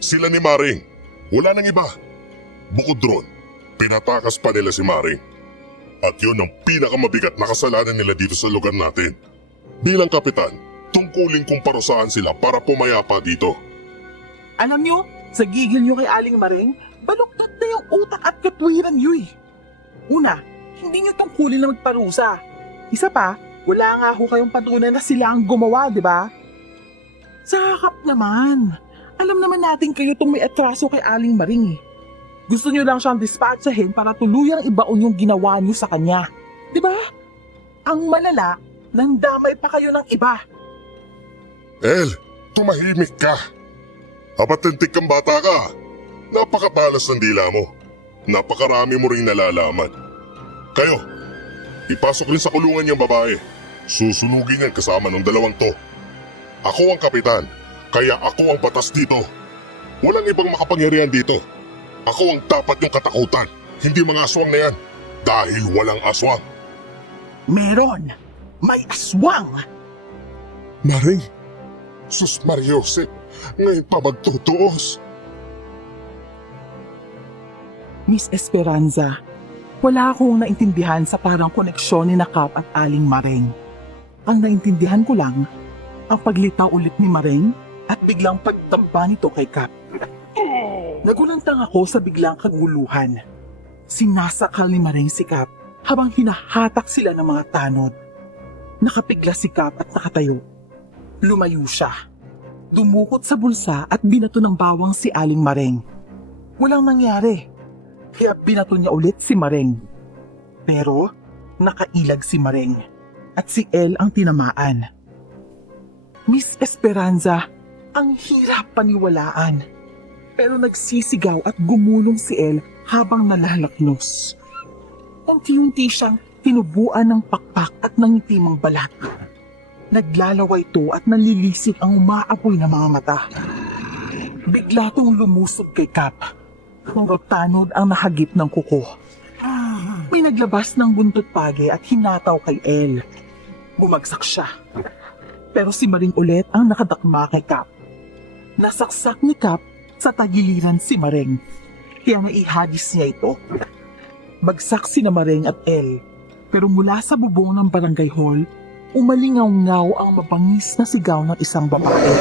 Sila ni Maring. Wala nang iba. Bukod ron, pinatakas pa nila si Maring. At yun ang pinakamabigat na kasalanan nila dito sa lugar natin. Bilang kapitan, tungkulin kong parusahan sila para pumayapa dito. Alam niyo, sa gigil niyo kay Aling Maring, baluktot na yung utak at katwiran niyo eh. Una, hindi niyo tungkulin na magparusa. Isa pa, wala nga ho kayong patunay na sila ang gumawa, di ba? Sakap naman. Alam naman natin kayo itong may atraso kay Aling Maring eh. Gusto niyo lang siyang dispatchahin para tuluyang ibaon yung ginawa niyo sa kanya. Di ba? Ang malala, nandamay pa kayo ng iba. El, tumahimik ka. Apatintik kang bata ka. Napakatalas ng dila mo. Napakarami mo ring nalalaman. Kayo, ipasok rin sa kulungan yung babae. Susunugin yan kasama ng dalawang to. Ako ang kapitan, kaya ako ang batas dito. Walang ibang makapangyarihan dito. Ako ang dapat yung katakutan, hindi mga aswang na yan. Dahil walang aswang. Meron. May aswang. Maring, sus Mariosep, ngayon pa magtutuos. Miss Esperanza, wala akong naintindihan sa parang koneksyon ni Kap at Aling Maring. Ang naintindihan ko lang, ang paglitaw ulit ni Maring at biglang pagtamba nito kay Kap. Nagulantang ako sa biglang kaguluhan. Sinasakal ni Maring si Kap habang hinahatak sila ng mga tanod. Nakapigla si Kap at nakatayo. Lumayo siya. Dumukot sa bulsa at binato ng bawang si Aling Maring. Walang nangyari. Kaya binato niya ulit si Maring. Pero nakailag si Maring at si El ang tinamaan. Miss Esperanza, ang hirap paniwalaan. Pero nagsisigaw at gumulong si El habang nalalaknos. Unti-unti siyang tinubuan ng pakpak at nangitimang balat. Naglalaway ito at nalilisik ang umaapoy na mga mata. Bigla itong lumusog kay Kap. Mga tanod ang nahagip ng kuko. May naglabas ng buntot page at hinataw kay El. Bumagsak siya. Pero si Maring ulit ang nakadakma kay Kap. Nasaksak ni Kap sa tagiliran si Maring. Kaya naihagis niya ito. Bagsak si na Maring at El. Pero mula sa bubong ng barangay hall, umalingaw-ngaw ang mabangis na sigaw ng isang babae.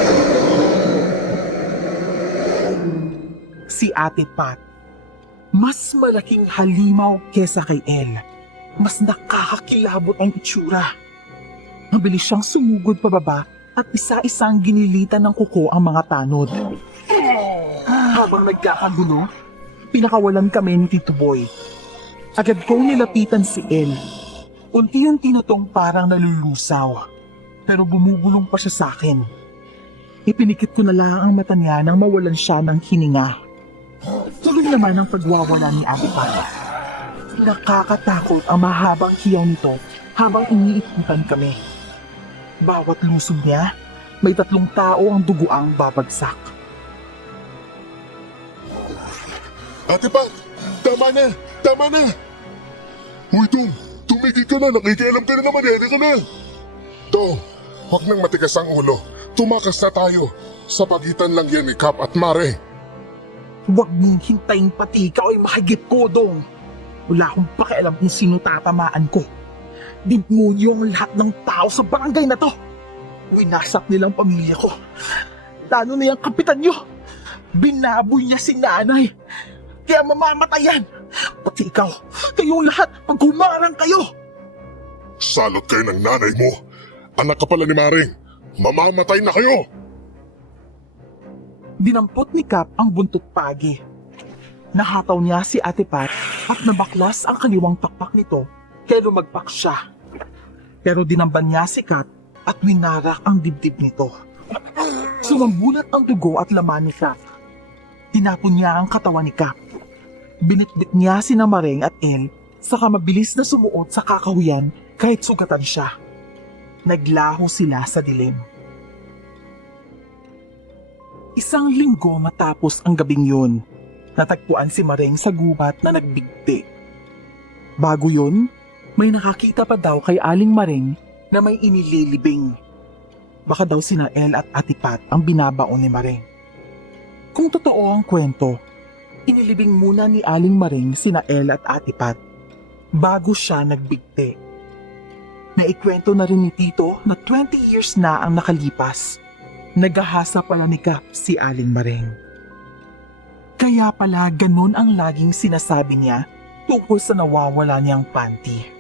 Si Ate Pat. Mas malaking halimaw kesa kay El. Mas nakakakilabot ang itsura. Mabilis siyang sumugod pababa at isa-isang ginilitan ng kuko ang mga tanod. Habang nagkakagulo, pinakawalan kami ni Tito Boy. Agad kong nilapitan si El. Unti-unti na tong parang nalulusaw. Pero bumubulong pa siya sa akin. Ipinikit ko na lang ang mata niya nang mawalan siya ng hininga. Tuloy naman ang pagwawala ni Ate Pat. Nakakatakot ang mahabang hiyaw nito habang iniikutan kami. Bawat lusog niya, may 3 tao ang duguang babagsak. Ate Pat, tama na! Tama na! Uy, Tom, tumigil ka na. Nakikialam ka na naman. Ere ka na. Tom, huwag nang matigas ang ulo. Tumakas na tayo. Sa pagitan lang yan ni Kap at Mare. Huwag mong hintayin pati ikaw ay mahigit ko, Dong. Wala akong pakialam kung sino tatamaan ko. Demonyo ang lahat ng tao sa barangay na to. Winasak nilang pamilya ko. Lalo na yung kapitan nyo. Binaboy niya si nanay. Kaya mamamatay yan. Pati ikaw, kayong lahat, maghumarang kayo. Salot kayo ng nanay mo. Anak ka pala ni Maring. Mamamatay na kayo. Dinampot ni Kap ang buntot pagi. Nahataw niya si Ate Pat at nabaklas ang kaliwang pakpak nito kaya lumagpak siya. Pero dinamban niya si Kat at winarak ang dibdib nito. Sumambulat ang dugo at laman ni Kap. Tinapon niya ang katawan ni Kap. Binitbit niya si Mareng at El saka mabilis na sumuot sa kakahuyan kahit sugatan siya. Naglaho sila sa dilim. Isang linggo matapos ang gabing yun, natagpuan si Mareng sa gubat na nagbigti. Bago yun, may nakakita pa daw kay Aling Mareng na may inililibing. Baka daw sina El at Ate Pat ang binabaon ni Mareng. Kung totoo ang kwento, inilibing muna ni Aling Mareng sina El at Ate Pat bago siya nagbigti. Naikwento na rin ni Tito na 20 years na ang nakalipas. Nagahasa pala ni Kap si Aling Mareng. Kaya pala ganun ang laging sinasabi niya tungkol sa nawawala niyang panty.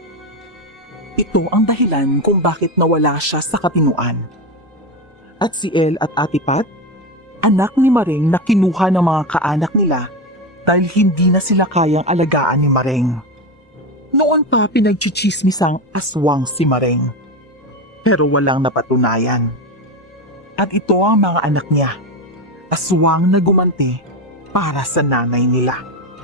Ito ang dahilan kung bakit nawala siya sa katinuan. At si El at Ate Pat, anak ni Mareng na kinuha ng mga kaanak nila dahil hindi na sila kayang alagaan ni Mareng. Noon pa pinagchichismisang aswang si Mareng. Pero walang napatunayan. At ito ang mga anak niya, aswang na gumanti para sa nanay nila.